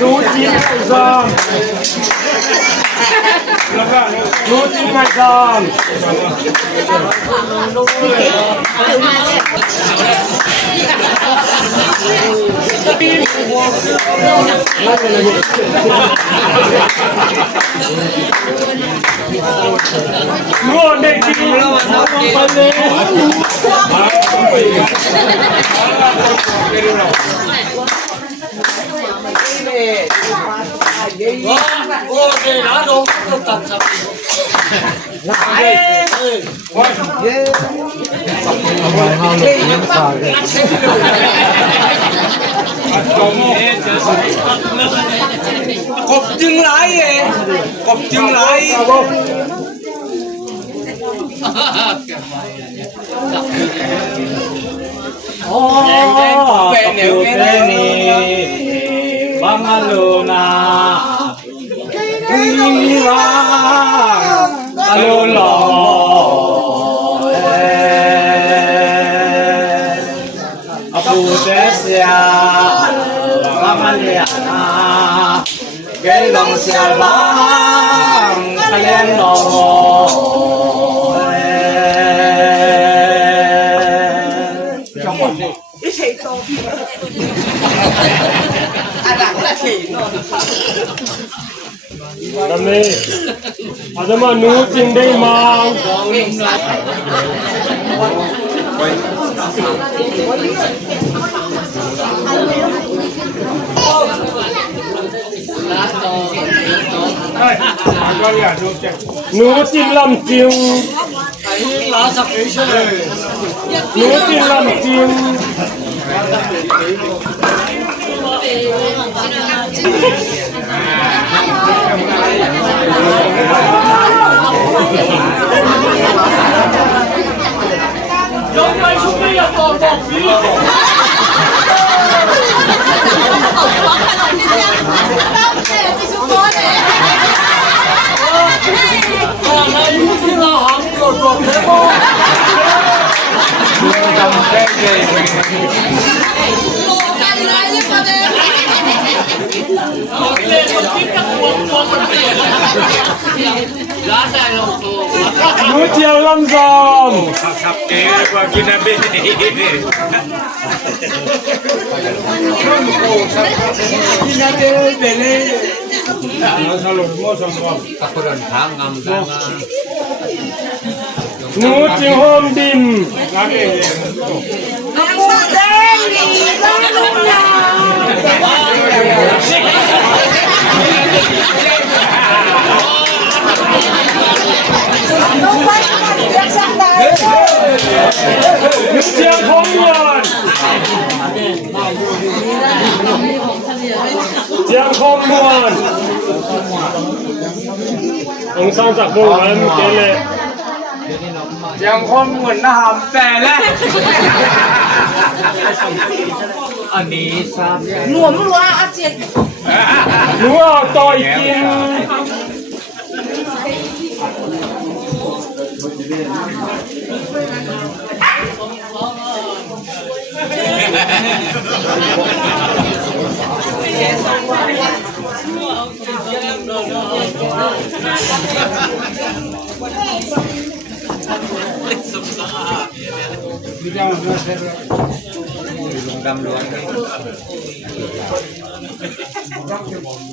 รู้จริงไงซามรู้จริงไงซามรู้เด็กจริงแล้วมันเลยCột trứng lái vậy. Cột trứng lái. Về nếu cái này băng aluna đi vào aluna Abu Desia băng aluna cái lòng xe băng kalian nong trong một Kami, ada mana cindai mang? Nu cin lam cing, nu cin lam cing. Jangan main suka ya tok video. Lu chiều lâm dòm Khắp kế qua kia nè bên Nu chiều hôm đêm Não vai fazer essa เจียงคงมวนเจียงคงมวนองค์สร้างจากโบราณเกลยังคงเหมือนน้ำแต่แหละอันนี้ทราบหนวมรัวอาเจียนรัวต่อยกิน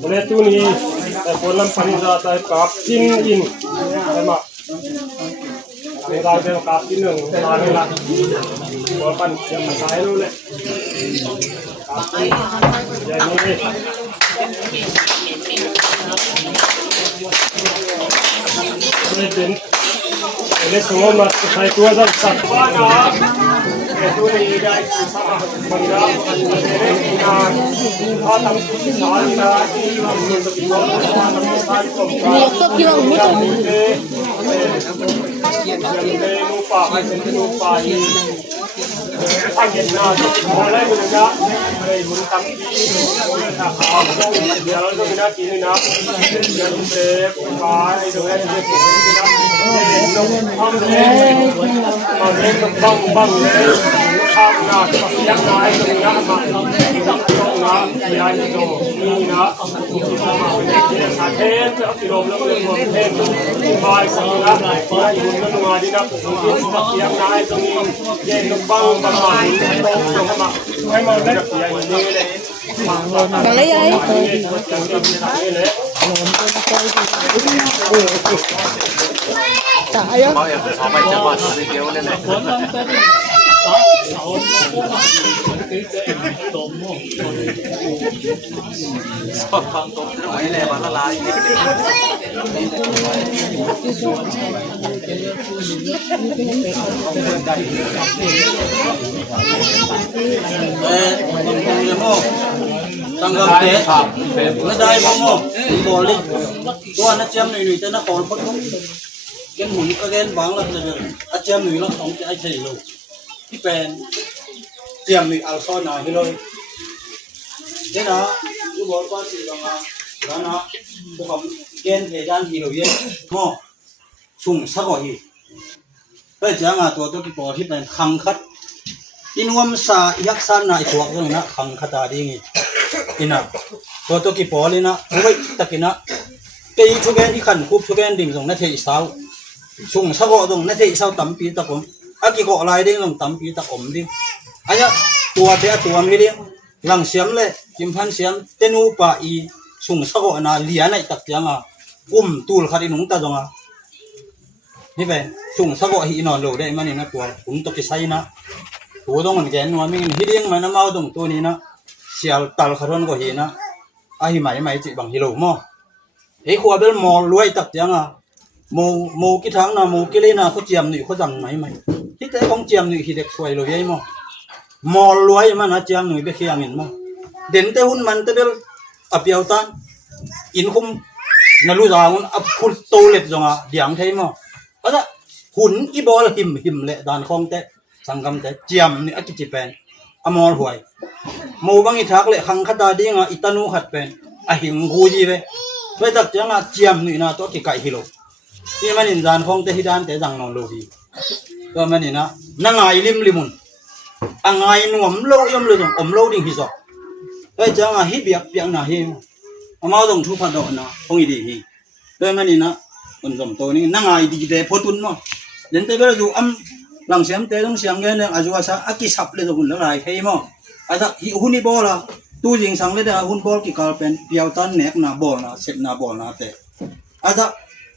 boleh tu ni dalam panjang saya kapin in sama Mereka kapin yang mana lah walaupun yang saya lu le kapin jadi ini semua masuk saya tua dan satu anak itu ni guys sama bangga dengan atam sana untuk lupa lupa Agak nak mulai mula dari muntah ini nak apa jalan tu nak kini nak jalan trip pai tu kan bang kham nak yang naik tu nak nak yang itu ni nak sama kita sahaja kilo lebih lebih pai sama pai itu ngadi nak yang naik tu yang bang bang samaให้มาได้อย่างนี้เลยอะไรไอ้ตายอ่ะเอาไปจังหวัดสีเขียวเลยนะสอบฟังตรงที่ไหนเลยมาละลายTanggap deh, ngadai momo, boleh. Tuan acam ni tu nak kau potong, kan muni kagen bang lah tu, acam ni lah kau tu aje lo. Ipen, acam ni alfa na hilo. Jadi tu boleh pasti bang, karena bukan kan hejan hilo ye, mo, sung sakohi. Jangan tu kita boleh pen khangkat. Inwam sa yaksan na ituak tu na khangkat tadi ni. Ina, foto ki poli na, bukan takina, kei chugen ikan kup chugen ding song na thei sao, sung sago dong na thei sao tampi takom, aki ko lai ding dong tampi takom ding, aya tua mi ding, lang siam le, kimpan siam, tenu pa I, sung sago na liana itak tianga, tul kari nung ta donga, ni ben, sung sago hi inon lo de mani na tua, to kisai na, tua dong gen wa ming hiding mana mau dong tu ni na. Sial tal karon ko hina ahi mai chi bang hilo mo e khwa bel mo luai tak tianga mo ki thang na mo ki le na ko chiam ni ko jang mai hi te kong chiam ni hi dek swai lo yai mo luai ma na chiam ni be khiang in mo den te hun man te bel apiau tan in khum na lu jaun ap khul to let jonga diang thei mo ada hun I bol him le dan khong te sangam te chiam ni aki pen amol huai mo bang I thak le khang khata dinga itanu khat pen a hing gu ji ve ve tak changa chiam ni na to ki kai hilo ni manin jan khong te hidan te jang non lo hi to manina na ngai limun angai nuam lo yom lo dong om lo ding hi so ve changa hi biak piang na hi amao dong thu pha do na khong I di hi to manina on dom to ni na ngai di de photun mo den te be ju am lang siam te dong siang ge ne ajwa sa aki sap le dong la lai hei mo ada huni bola tu jing sang le da hun bol ki kalpen piau tan nek na bol na set na bol na te ada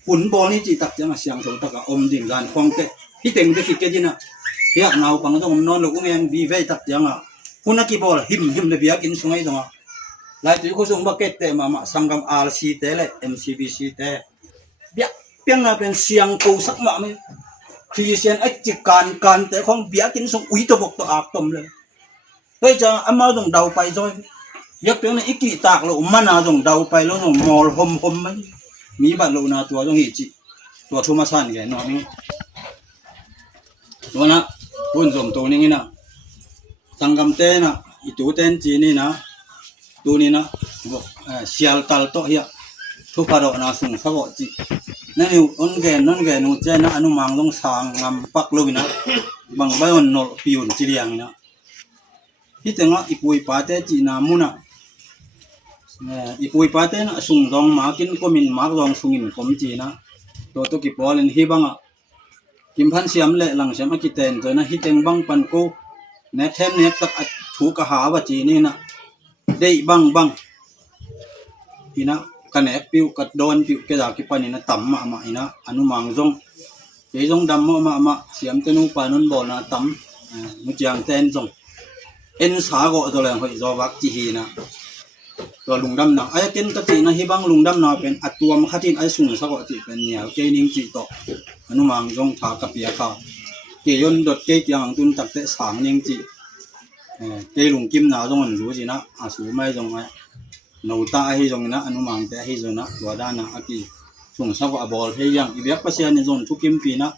hun bol ni chi tak jang siang so tak om ding gan khong te hi teng de ki ke jina ya nau pang dong non lo ngem vi ve tak jang hun ki bol him le biak in sungai dong lai tu ko sung bucket te mama sangam RC te le MCBC te biak piang na pen siang ko sak ma me คริสเตียนไอ้จิการแต่ของเบียกินส่งอุ้ยตะบกตะอากตมเลยเฮ้ยจะอามาส่งเดาไปจอยยักเปียงในอีกกี่ตากแล้วมันนาส่งเดาไปแล้วส่งมอลหอมมันมีบัตรโลนาตัวต้องหิจิตัวทุมาสันแกนอนนี่ตัวนะพุ่นส่งตัวนี้นะสังกำเต้นะอีตัวเต้นจีนี่นะตัวนี้นะบอกเชียลตัลโตเฮียทุกพาร์นาส่งสักวันจีนั่นอยู่อนแกนนู่นเจนะอนุมังต้องสางงำปักลูกนะบางใบวันนอปิวน์จีเลียงนะที่แต่งว่าอีปุยปาเต้จีนามุนะอีปุยปาเต้นะส่งรองมากินก็มินมากรองส่งอินคมจีนะตัวตุกิปอลนฮิบังอ่ะกิมพันเสียมเละหลังเสียมอกิเตนตัวนะฮิเตงบังปันโกเนเทนเนตักถูกหาว่าจีนี่นะได้บังอีนะกันแหนปิวกัดโดนปิวกระดาษกิปันนี่นะต่ำมาอีนะอนุมังจงเจงดำมาเสียมเตนูปานุนบ่อนะต่ำมุจยังเตนจงเอ็นสาโกตัวแรงหอยจอวักจีฮีนะตัวลุงดำนะไอ้เกินตะจีนะฮิบังลุงดำนะเป็นอัตัวมขัดินไอ้สุ่งสักจีเป็นเหนียวเกนิงจีโตอนุมังจงถากับเปียข้าเกยนดดเกยยังตุนตักเตะสางนิงจีเกลุงกิมนาจงอันรู้จีนะอาสูไม่จงไอ้หนูตาให้จงนะอนุมังแต่ให้จงนะตัวด้านนะอากีสุ่งสักบอลให้ยังอีเบียกภาษาในจงทุกิมปีนะ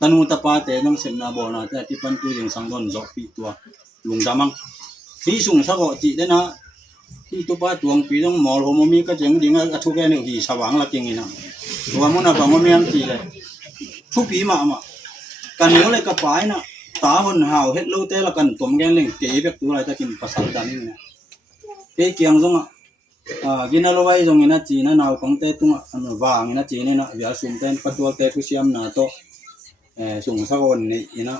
ตนุตปาเตน้องเสมนาบอลนะแต่ที่ปันตัวยังสังดอนจอกปีตัวลุงดำมังที่สุ่งสักจีได้นะที่ตัวป้าตัวปีต้องมอลโฮมมีก็จึงดิ้งก็ทุกแก่หนึ่งที่สว่างละจริงนี่นะตัวมันน่ะบางมันไม่อันตีเลยทุกปีมากันเหนียวเลยกระป๋ายนะตาคนหาวเฮ็ดโลเตละกันตัวแกงเล่งเก๋แบบตัวอะไรตะกินภาษาดานี่นะเก๋เกียงจงกินอะไรไว้จงนี่นะจีนะนาวของเตตุงอันวางนี่นะจีนี่นะเบียสุ่มเต้นปัดตัวเตกุเสียมนาโตสุ่งสักวันนี่นะ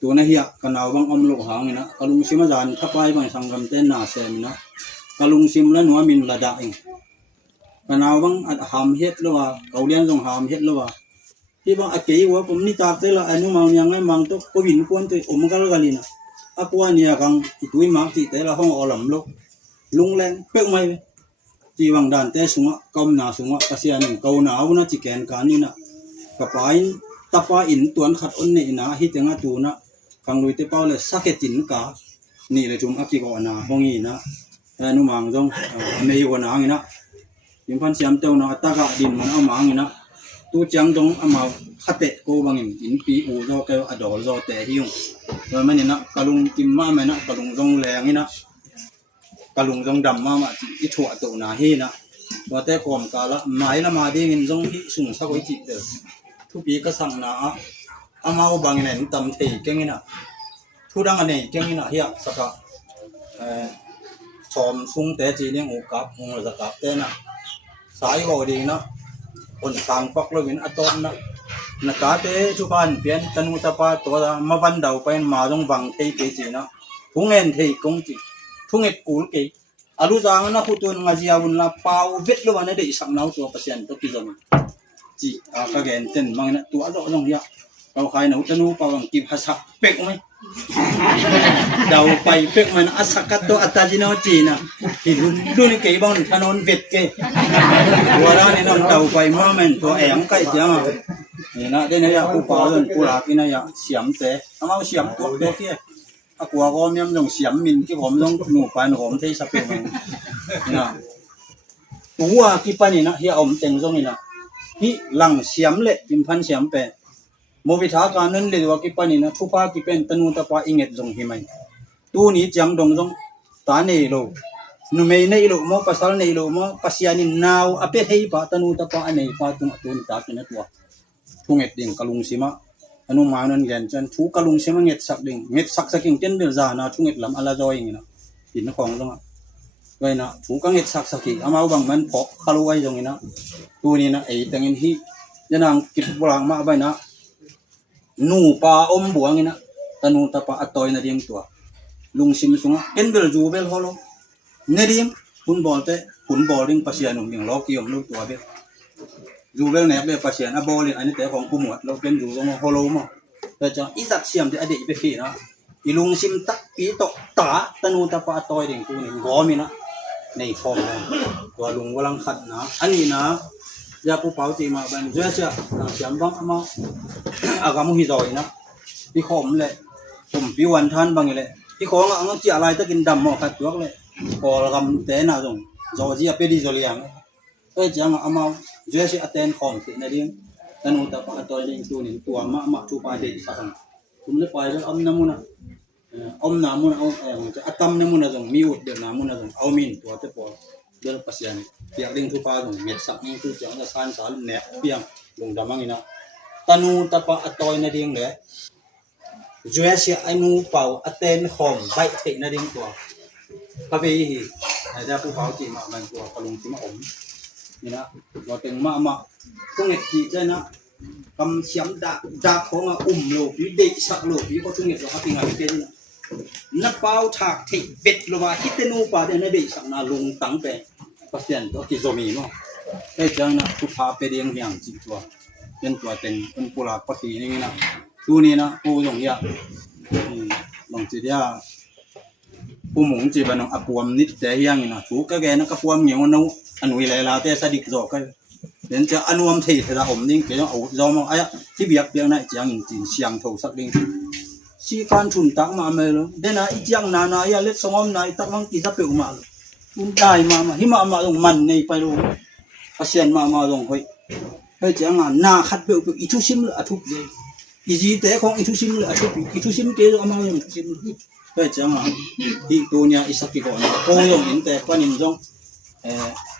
ตัวนี้เฮียกันเอาบางอมลูกหางนี่นะกะลุงซิมจานทับไปบางสังกำเต้นนาเซมนะกะลุงซิมแล้วหนัวมินละดาเองกันเอาบางหามเฮ็ดหรือว่าเกาเลียนจงหามเฮ็ดหรือว่าที่บางอาเกยว่าผมนี่ตากเตละอนุมังยังไงมังตกก็วินควนตัวอมกะละกะลินะอะกว่าเนี่ยกังอีตุยมักที่แต่ละห้องอลำลกลุงแรงเป๊กไม่ที่บางด่านแต่สุงะกำนาสุงะกะเสียนึงเกาหนาวนะจิแกนกานี่นะกะปายตะปาอินตวนขัดอนนี่นะฮิตงะตูนะกังลุยเตเป้าเลยสักเกตินกานี่เลยจุมอักกิกอนาห้องนี้นะอนุมังจงเมย์กว่านางี้นะยิมพันเสียมเต้านะตากะดินมันเอามังงี้นะตัวจังจงเอามาขัดเตะโกบังอินปีอูโจเกออดอลโจเตะหิ้งแล้วมันนี่นะกะลุงกิมมาไหมนะกะลุงจงแรงงี้นะกะลุงจงดำมาอิถั่วตัวนาฮีนะว่าแต่กอมกาละไม้ละมาดีเงินจงฮิสุ่งสักไว้จิตเด้อทุกปีก็สั่งนะอามาบางเนี่ยตำเทเก่งนะทุดังอันนี้เก่งนะเฮียสักชอมซุ้งแต่จีเนี่ยหูกับหูสักกับแต่นะสายก็ดีนะคนทางปักเลยวินอัตโนนะนักการเตะทุกานเปลี่ยนตนุตปาตัวมาวันเดาไปมาลงวังเทเกจีนะทุ่งเงินเทกงจีทุ่งเงินกูลเกอารุจางนะคุณตัวงาจีอาวุนละเป้าเวทล้วนได้สักน้าวตัวเปอร์เซ็นต์ตัวกี่จำจีก็เกณฑ์เต็มบางนะตัวเราลงเยอะเราใครหนูจะนู้เปล่าบางกิบภาษาเป็กไหมเดาไปเป็กมันอาศักตัวอัตจินเอาจีนะที่ดูนี่เกี่ยบางถนนเวทเกี่ยวัวร้านนี่น้องเดาไปมั่วมันตัวแองใกล้เจียงนี่นะเดี๋ยวนี้กูป่าจนกูหลักนี่นะเสียมเตะเอาเสียมตัวเกี่ยกูว่าก็มีมันเสียมมินที่ผมต้องหนูไปหนูผมที่สับเป็นนะตัวกี่ปนี่นะเฮียอมเต็งตรงนี้นะที่หลังเสียมเละกิมพันเสียมเป็นโมวิธาการนั้นเลยว่ากี่ปนี่นะทุพากี่เป็นตนุตปาอิงเอ็ดจงหิมัยตัวนี้จังดงจงตาเนโลนุเมย์เนโลมอปัสสาวะเนโลมอปัสยานินาวอเปให้ปะตนุตปาอันไหนปะตุนตุนตาเป็นตัวทุ่งเอ็ดดิ่งกะลุงสิมาอนุมานันแกนจันทุกะลุงสิมาเอ็ดสักดิ่งเอ็ดสักสักกิ่งเต็นเดือดจานาทุ่งเอ็ดลำอลาจอยงี้นะหินของตรงอ่ะไว้นะทุกะเอ็ดสักสักกิ่งอามาบังมันพอกขลุ่ยตรงนี้นะตัวนี้นะไอ้ตังเงินที่จะนางกิบปลางมาไปนะนูปาอมบัวงี้นะตนุตปาอัตโตยนาเดียมตัวลุงซิมสุงะเอ็นเบลจูเบลฮอลเนเดียมคุณบอลเตคุณบอลลิงปัสยานุ่มอย่างล็อกเกี่ยวลูกตัวเบลจูเบลเนี่ยเบลปัสยานะบอลลิงอันนี้แต่ของผู้หมวดเราเป็นจูตรงฮอลมั้งแต่จะอีสักเสียมที่อดีตไปขี้นะอีลุงซิมตักปีโตตาตนุตปาอัตโตยดิ่งตัวนี้กอมีนะในฟอร์มตัวลุงกำลังขัดนะอันนี้นะ ya pu pau ti ma ban je sia siam bang ama agam hi doi na pi khom leผมpi wan than bang le pi khong ang ti alai ta kin dam mo khat tuak le ko gam te na jong zo ji a pe di zo liang e jang ama je sia aten khom ti na ding tanu ta pa to ding tu ni tua ma tu pa de sa kan kum le pai le am na mu na om na mu na om atam na mu na jong mi ut de na mu na jong au min tua te po de pasian piak ding tu pa jong met sak ni tu jang na san sa ne piang lung damang ina tanu ta pa atoy na ding le Juasia anu pau aten khom bai thei na ding tua ka ve hi da pu pau ti ma man tua kalung ti ma om ni na lo teng ma tung et ti cha na kam siam da khong a lo pi de sak lo pi ko tung et lo ha pi ngai te ni na pau thak thei bet lo wa hitenu pa de na de sak na lung tang pe pasien to ki zomi no e jang na pu pha pe ding hyang chi tua pen tua teng pen pula pa ti ni na tu ni na pu yong ya long chi dia pu mong chi ba no apuam nit te yang na chu ka ge na ka puam ngiu no anui le la te sa dik zo ka den cha anuam thei thela om ning ke au zo mo aya ti biak piang na chiang in chin siang tho sak ding si kan chun tak ma me lo de na i chiang na ya let songom na i tak mang ki sa pe ma lo un dai ma hi ma long man nei pa lo asian ma long hoi hoi chiang na khat pe i thu sim la thu ye izi te khong i thu sim la thu i thu sim ke ama yong thu sim hoi chiang hi tu nya isaki ko na ko yong in te panin jong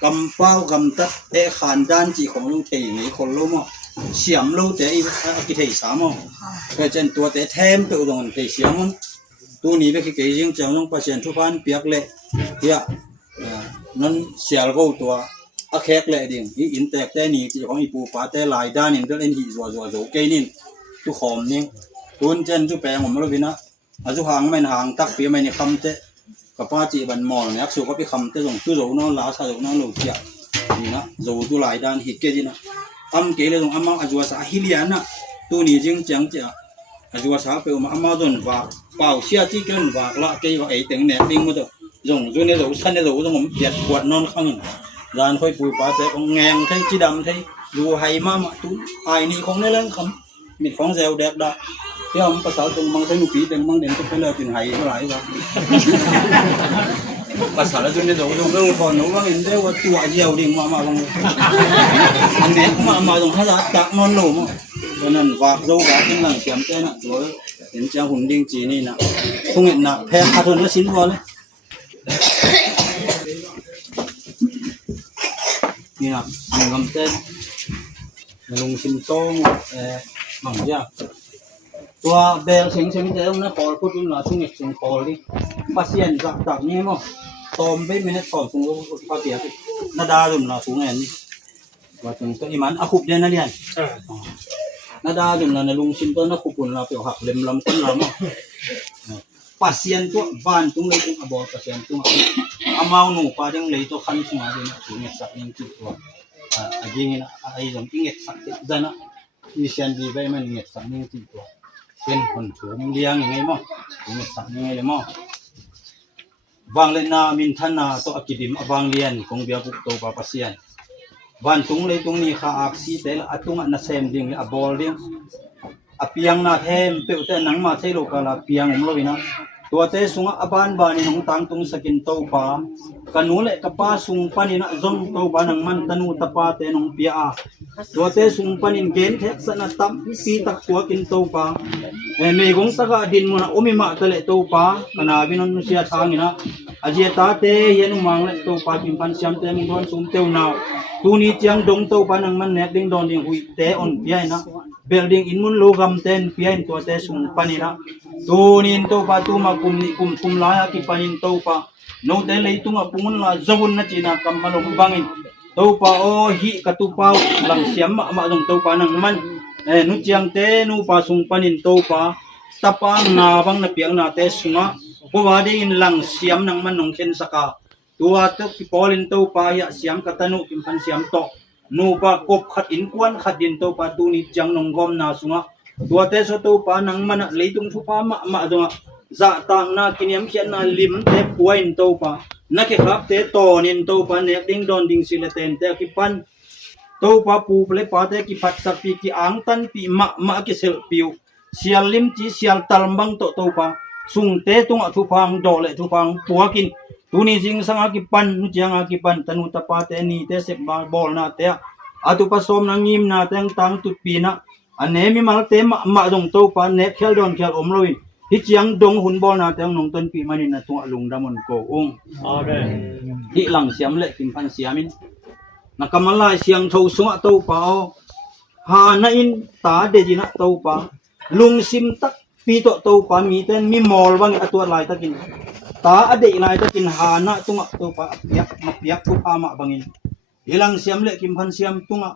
cầm bao cầm tất để khán đan chỉ không lưu thầy này không lâu mà xiêm lâu để cái thầy sao mà cái chân tua để thêm tự động thầy xiêm không tu ní với cái riêng trong trong patient thu phan biếc lệ ya nên xiêm câu tua khét lệ điểm ý in tẹp để ní chỉ có ý phụ phá để lại đan nên để lên hì rồi cây nín tu khom nín tuôn chân tu bènผมรู้วินะtu hàng mình hàng tắc phía mình không thếกับป้าจีบันมอเนี่ยสุก็ไปคำแต่ส่งตู้โจนอนลาซาโจนอนหลุดเจียนี่นะโจตู้หลายด้านหิดเกจินะทำเกลือส่งอามาอาจว่าสาฮิเลียนนะตู้นี้จึงจังเจียอาจว่าสาเปลมาอามาโดนว่าเป่าเสียที่เกินว่าละเกยว่าไอ้เต็งแหนดิ้งมาตัวส่งจุนเนี่ยโจชั้นเนี่ยโจต้องผมเปียกปวดนอนข้างร้านค่อยปุยป้าแต่ของแงงไทยจีดำไทยดูไฮมาตุ้นไอ้นี่ของในเรื่องคำมีของเซลเด็กได้ที่ผมภาษาตรงบางใช้หนุ่มปีเป็นบางเด่นก็เป็นเลยเป็นไฮก็หลายว่าภาษาละจนเนี่ยตรงเรื่องคนนู้นว่าเห็นได้ว่าตัวเดียวดิ่งมาบางอันนี้มาตรงภาษาตักนอนหนุ่มเพราะนั้นฝากโซ่กับที่หลังเสียมเต้นนะตัวเห็นเจ้าหุ่นดิ่งจีนี่นะคงเห็นนะแพ้ขาดทุนก็ชิ้นพอเลยนี่นะมีคำเต้นลงชิมโต้งบางอย่างตัวเบลเสียงเจ้านะพอพูดถึงเราช่วงนี้ช่วงพอเลยปัสยันจากนี้มั้งตอมไปไม่ได้ตอมช่วงก็เปียกนาดาดุมเราช่วงนี้ว่าถึงตัวอีมันอาคุบเดนนั่นเองนาดาดุมเราในลุงชิมต้นอาคุบุนเราเปียวหักเล็มลำต้นเรามั้งปัสยันตัวบ้านตรงเลยตรงอบอปัสยันตัวอามาหนูปาดังเลยตัวขันช่วงนี้นะช่วงนี้สักยังจุดตัวยิงนะไอ้สมยิ่งเอ็ดสักจะนะมีเชียนดีไปมันเอ็ดสักยังจุดตัวเป็นคนถูกเลี้ยงยังไงมั้งถูกสั่งยังไงเลยมั้งวางเลนามินทันนาตัวกิดิมวางเลียนคงเบียบุกโตปาปัสยันวันตรงเลยตรงนี้ข้าอักษีแต่ละตรงอันนั้นเซมดิ่งเลยบอลดิ่งเปียงนาเทมเปิดแต่หนังมาเทโลกาลาเปียงผมรู้นะตัวเตสุงบ้านบ้านนี่น้องตังตรงสกินโตปากันนู้นแหละกับป้าสุงปานินะจงโตปานังมันตนูตะปาเตน้องเปียตัวเตสุงปานินเกนเทสนาตัมปีตักตัวกินโตปาเมฆงสักดินมุนะโอมิมาตะเลโตปาขณะวินนเสียทางนี่นะอาเจตาเตเย็นมังเลโตปากินพันเสียมเตมิงดอนสุมเตวนาวตูนี้เจียงดงโตปานังมันเน็ตดิ้งดอนดิ้งหุยเตออนเปียนะเบลดิ้งอินมุนโลกัมเตนเปียนตัวเตสุงปานินะตูนินโตปาตูมากุมนิกุมลายกิปานินโตปาโนเตเลตุงปุงนลาจวุนนะจีนะกัมมาลงบังอินโตปาโอหิกตุปาวลังเสียมมาจงโตปานังมันนุเจียงเตนุปาสุงปานินโตปาตะปางนาบังนะเปียงนาเตสุงะปวาดินลังเสียมนังมันนงเข็นสกาตัวเตกิปอลินโตปายะเสียมกตนุกิมพันเสียมโตนูปากบขัดอินกวนขัดดินโตปาตูนิจังนงกอมนาสุงะตัวเตสโตปานังมันเลยตุงทุปามาจงะจะต่างนากินยมเขียนนาลิมเตปวยอินโตปานักครับเตโตนินโตปาเนกดิ้งดอนดิ้งสิเลเตนเตกิปัน โตปาปูเปลปาเตกิพัดสักปีกิอังตันปีมะกิเซลปิวเสียลิมจีเสียลตัลบังโตปาสุงเตตุงอทุพังดอเลทุพังปัวกินตุนิจิงสังอากิปันนุจยังอากิปันตนุตปาเตนีเตเสบาบอลนาเตอตุปสมนังยิมนาเตงตังตุปีนะอันเนมิมาเตมะดงโตปาเนเคลดอนเคลอมโลวินฮิจยังดงหุนบอลนาเตงนงตันปีมานินะตุอลุงดามอนโกองอาเมนฮิหลังเสียมเลกิมพันเสียมินนักมาลายเสียงโทสุงะโตปาหานะอินตาเดจินะโตปาลุงซิมตักปีโตโตปามีเตนมีมอลวังอตัวลายตะกินตาอเดลายตะกินหานะตุงะโตปาเปียกมาเปียกทุพามะบังอินฮิลังเสียมเลกิมพันเสียมตุงะ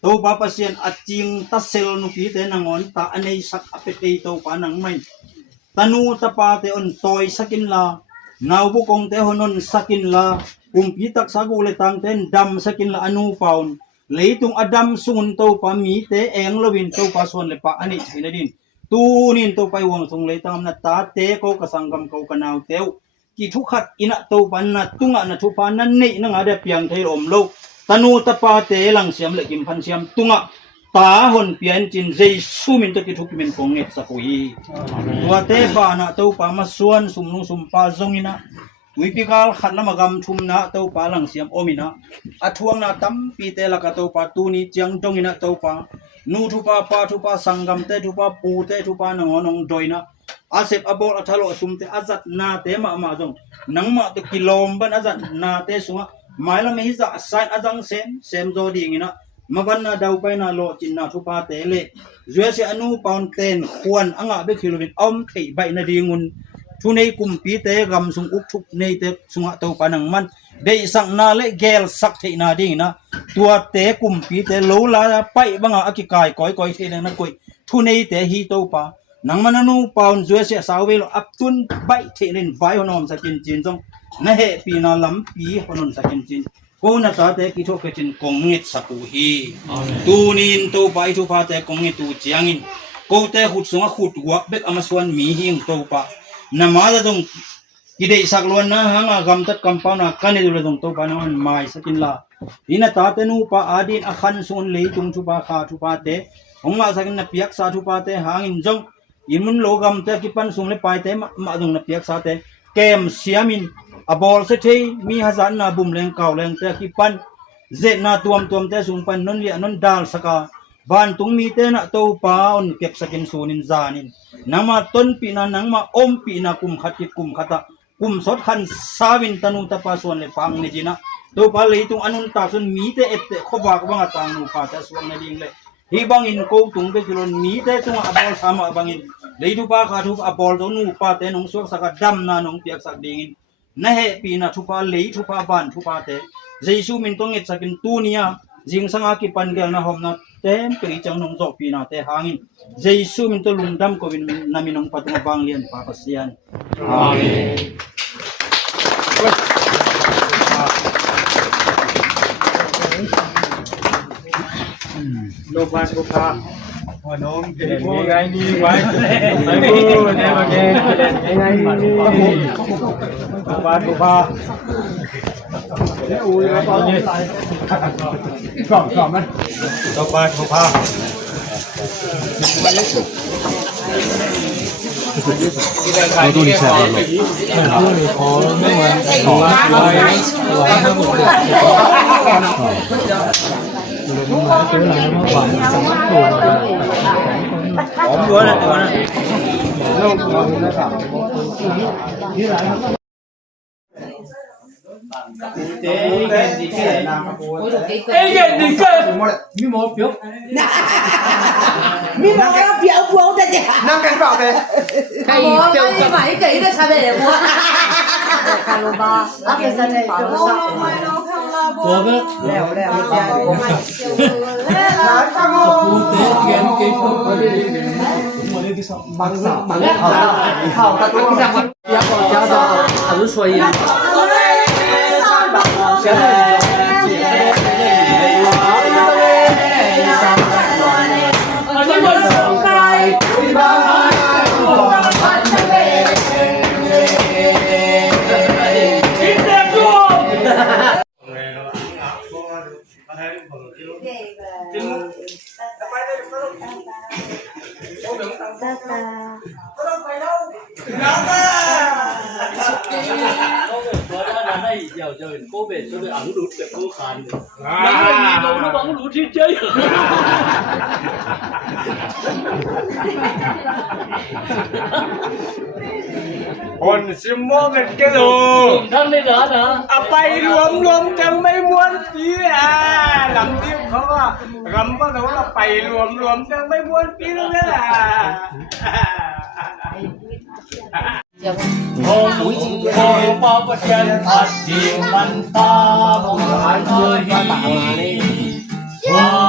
โตปาปะเสียนอจิงตัสเซลนุปีเตนังอนตาอเนสักอเปเตโตปานังไม่ตนูตะปาเตอนตอยสักินลานาวบุกงเตหนนสักินลาปีตักสากูเลตังเตนดำสักินลาอนูปาวนเลยตุงอดัมสุนโตปามีเตเองลวินโตปาส่วนเลปะอันนี้หินดินตูนินโตไปวงทรงเลยตังนัตตาเตโกกสังกัมโกกนาวเตวกิทุขัดอินะโตปันนัตุงะนัทุปานันนี่นังอาเดเปียงเทอมโลตนูตปาเตลังเสียมเลกิมพันเสียมตุงะตาหนเปียนจินเจสุมินตกิทุกมินคงเงสักวีตัวเตปานะโตปามาส่วนสุมนุสุมปาจงอินะวิปิกาลขัดละมากำทุมนะเต้าปาหลังเสียมโอมินะอัทวงนะตั้มปีเตละกะเต้าปาตูนี้จังจงอินะเต้าปานูทุปาปาทุปาสังกัมเตทุปาปูเตทุปานงอนงดอยนะอาเซบอบอลอัทโลสุมเตอาจัดนาเตมาจงนังมาตุกิลอมบันอาจัดนาเตสุงะหมายละไม่ฮิจะไซอาจังเซมโจดีงินะมาวันนาดาวไปนาโลจินนาทุปาเตเลเจเสอนูปอนเตนควรอ่างะเบคิโลวินอมไถใบนาดีงุนทุนกุมปีเตกำสุงอุกทุกในเตสุงะเตาปานังมันได้สังนาเลเกลสักเทนาดิ่งนะตัวเตกุมปีเตโลลาไปบังอากิกายก้อยเทนันกุยทุนเตฮีเตาปานังมันนูปาวน์จวยเสียสาวเวลอับตุนใบเทนินไวหนอมสักจินจงนะเฮปีนาลัมปีหนนสักจินกูนัตาเตกิโตเกจินกงเงตสักุฮีตูนินตูไปทุพาเตกงเงตูเจียงินกูเตขุดสุงะขุดวักเบกอมาสวนมีหิงเตาปานามาจะต้องกิเลสสักล้วนนะฮังอากรรมตัดกรรมปานะกันนี่ดูเลยต้องตัวปานะมันไม่สกินละอินะตาเตนูปาอาดินอขันส่วนเลยตุงทุปาขาทุปาเตองมาสักนับเปียกสาทุปาเตหางอินจงอิมุนโลกรรมเตกิปันส่งเลยไปเตมาจงนับเปียกสาเตเกมเสียมินอบอลเสถีมีฮัจันนาบุมแรงเก่าแรงเตกิปันเจนาตัวมเตส่งปันนนเลียนนดาลสกาบ้านตุงมีเตนะโตปาอุนเก็บสกินสูนินจานินนังมาต้นปีนานังมาอมปีนากุมขัดกิกุมขัดกุมสดขันสาวินตนุตปาส่วนเลยฟังนี่จีนะโตปาเลยตุงอนุนตาส่วนมีเตเอเตขบากบังตังนูปาจะส่วนในดิ่งเลยฮีบังอินโกตุงเปกิโลมีเตตุงอบอลสามบังอินเลยทุปาขาทุปอบอลตัวนูปาเตนงสวกสักดำนานงเปียกสักดิ่งนะเฮปีนาทุปาเลยทุปาบานทุปาเตเจสุมินตงเอตสักินตูเนียจิงสังอากิปันเกลนะหอมนะเต็มปีจังนงจอกปีนาเตหางินเจสุมินตลุงดำกวินนามินงปัตุงบางเลียนปาปัสยันอาเมนโลบานบุคาหัวน้องเด็กไงนี่ไว้ไม่พูดเนี่ยมาเกณฑ์ไงนี่โลบานบุคาอุ้ยแล้วตอนนี้กล่อมมันโลบานบุคาเราดูดีแซ่บเลยขอไม่เหมือนขอผมด้วยนะตัวนั้นมีหมอเปียวพวงแต่เจ้านั่งกันเปล่าเลยใครเจ้าจะไปกี่ได้ชาเบะบัวคาโลบาแล้วก็จะได้ตัวสักตัวเบะแล้วมันจะปูเตะเกียนเกี่ยวบังเข้าตะกุกจะยักษ์จะจะอันรู้ช่วยเสีย giàu chơi cô về cho được ẩn đút được cô khán Nó đi đâu nó bóng lũ thi chơi คนสิมองกันแกโล ท่านได้เหรอนะ เอาไปรวมกันไม่ม้วนปีลำที่เขาว่ารำว่าเขาว่าไปรวมกันไม่ม้วนปีแล้วนะโอ้โหโอ้ปอประเทียนผัดเดียวมันตาบงหลายเลยว่า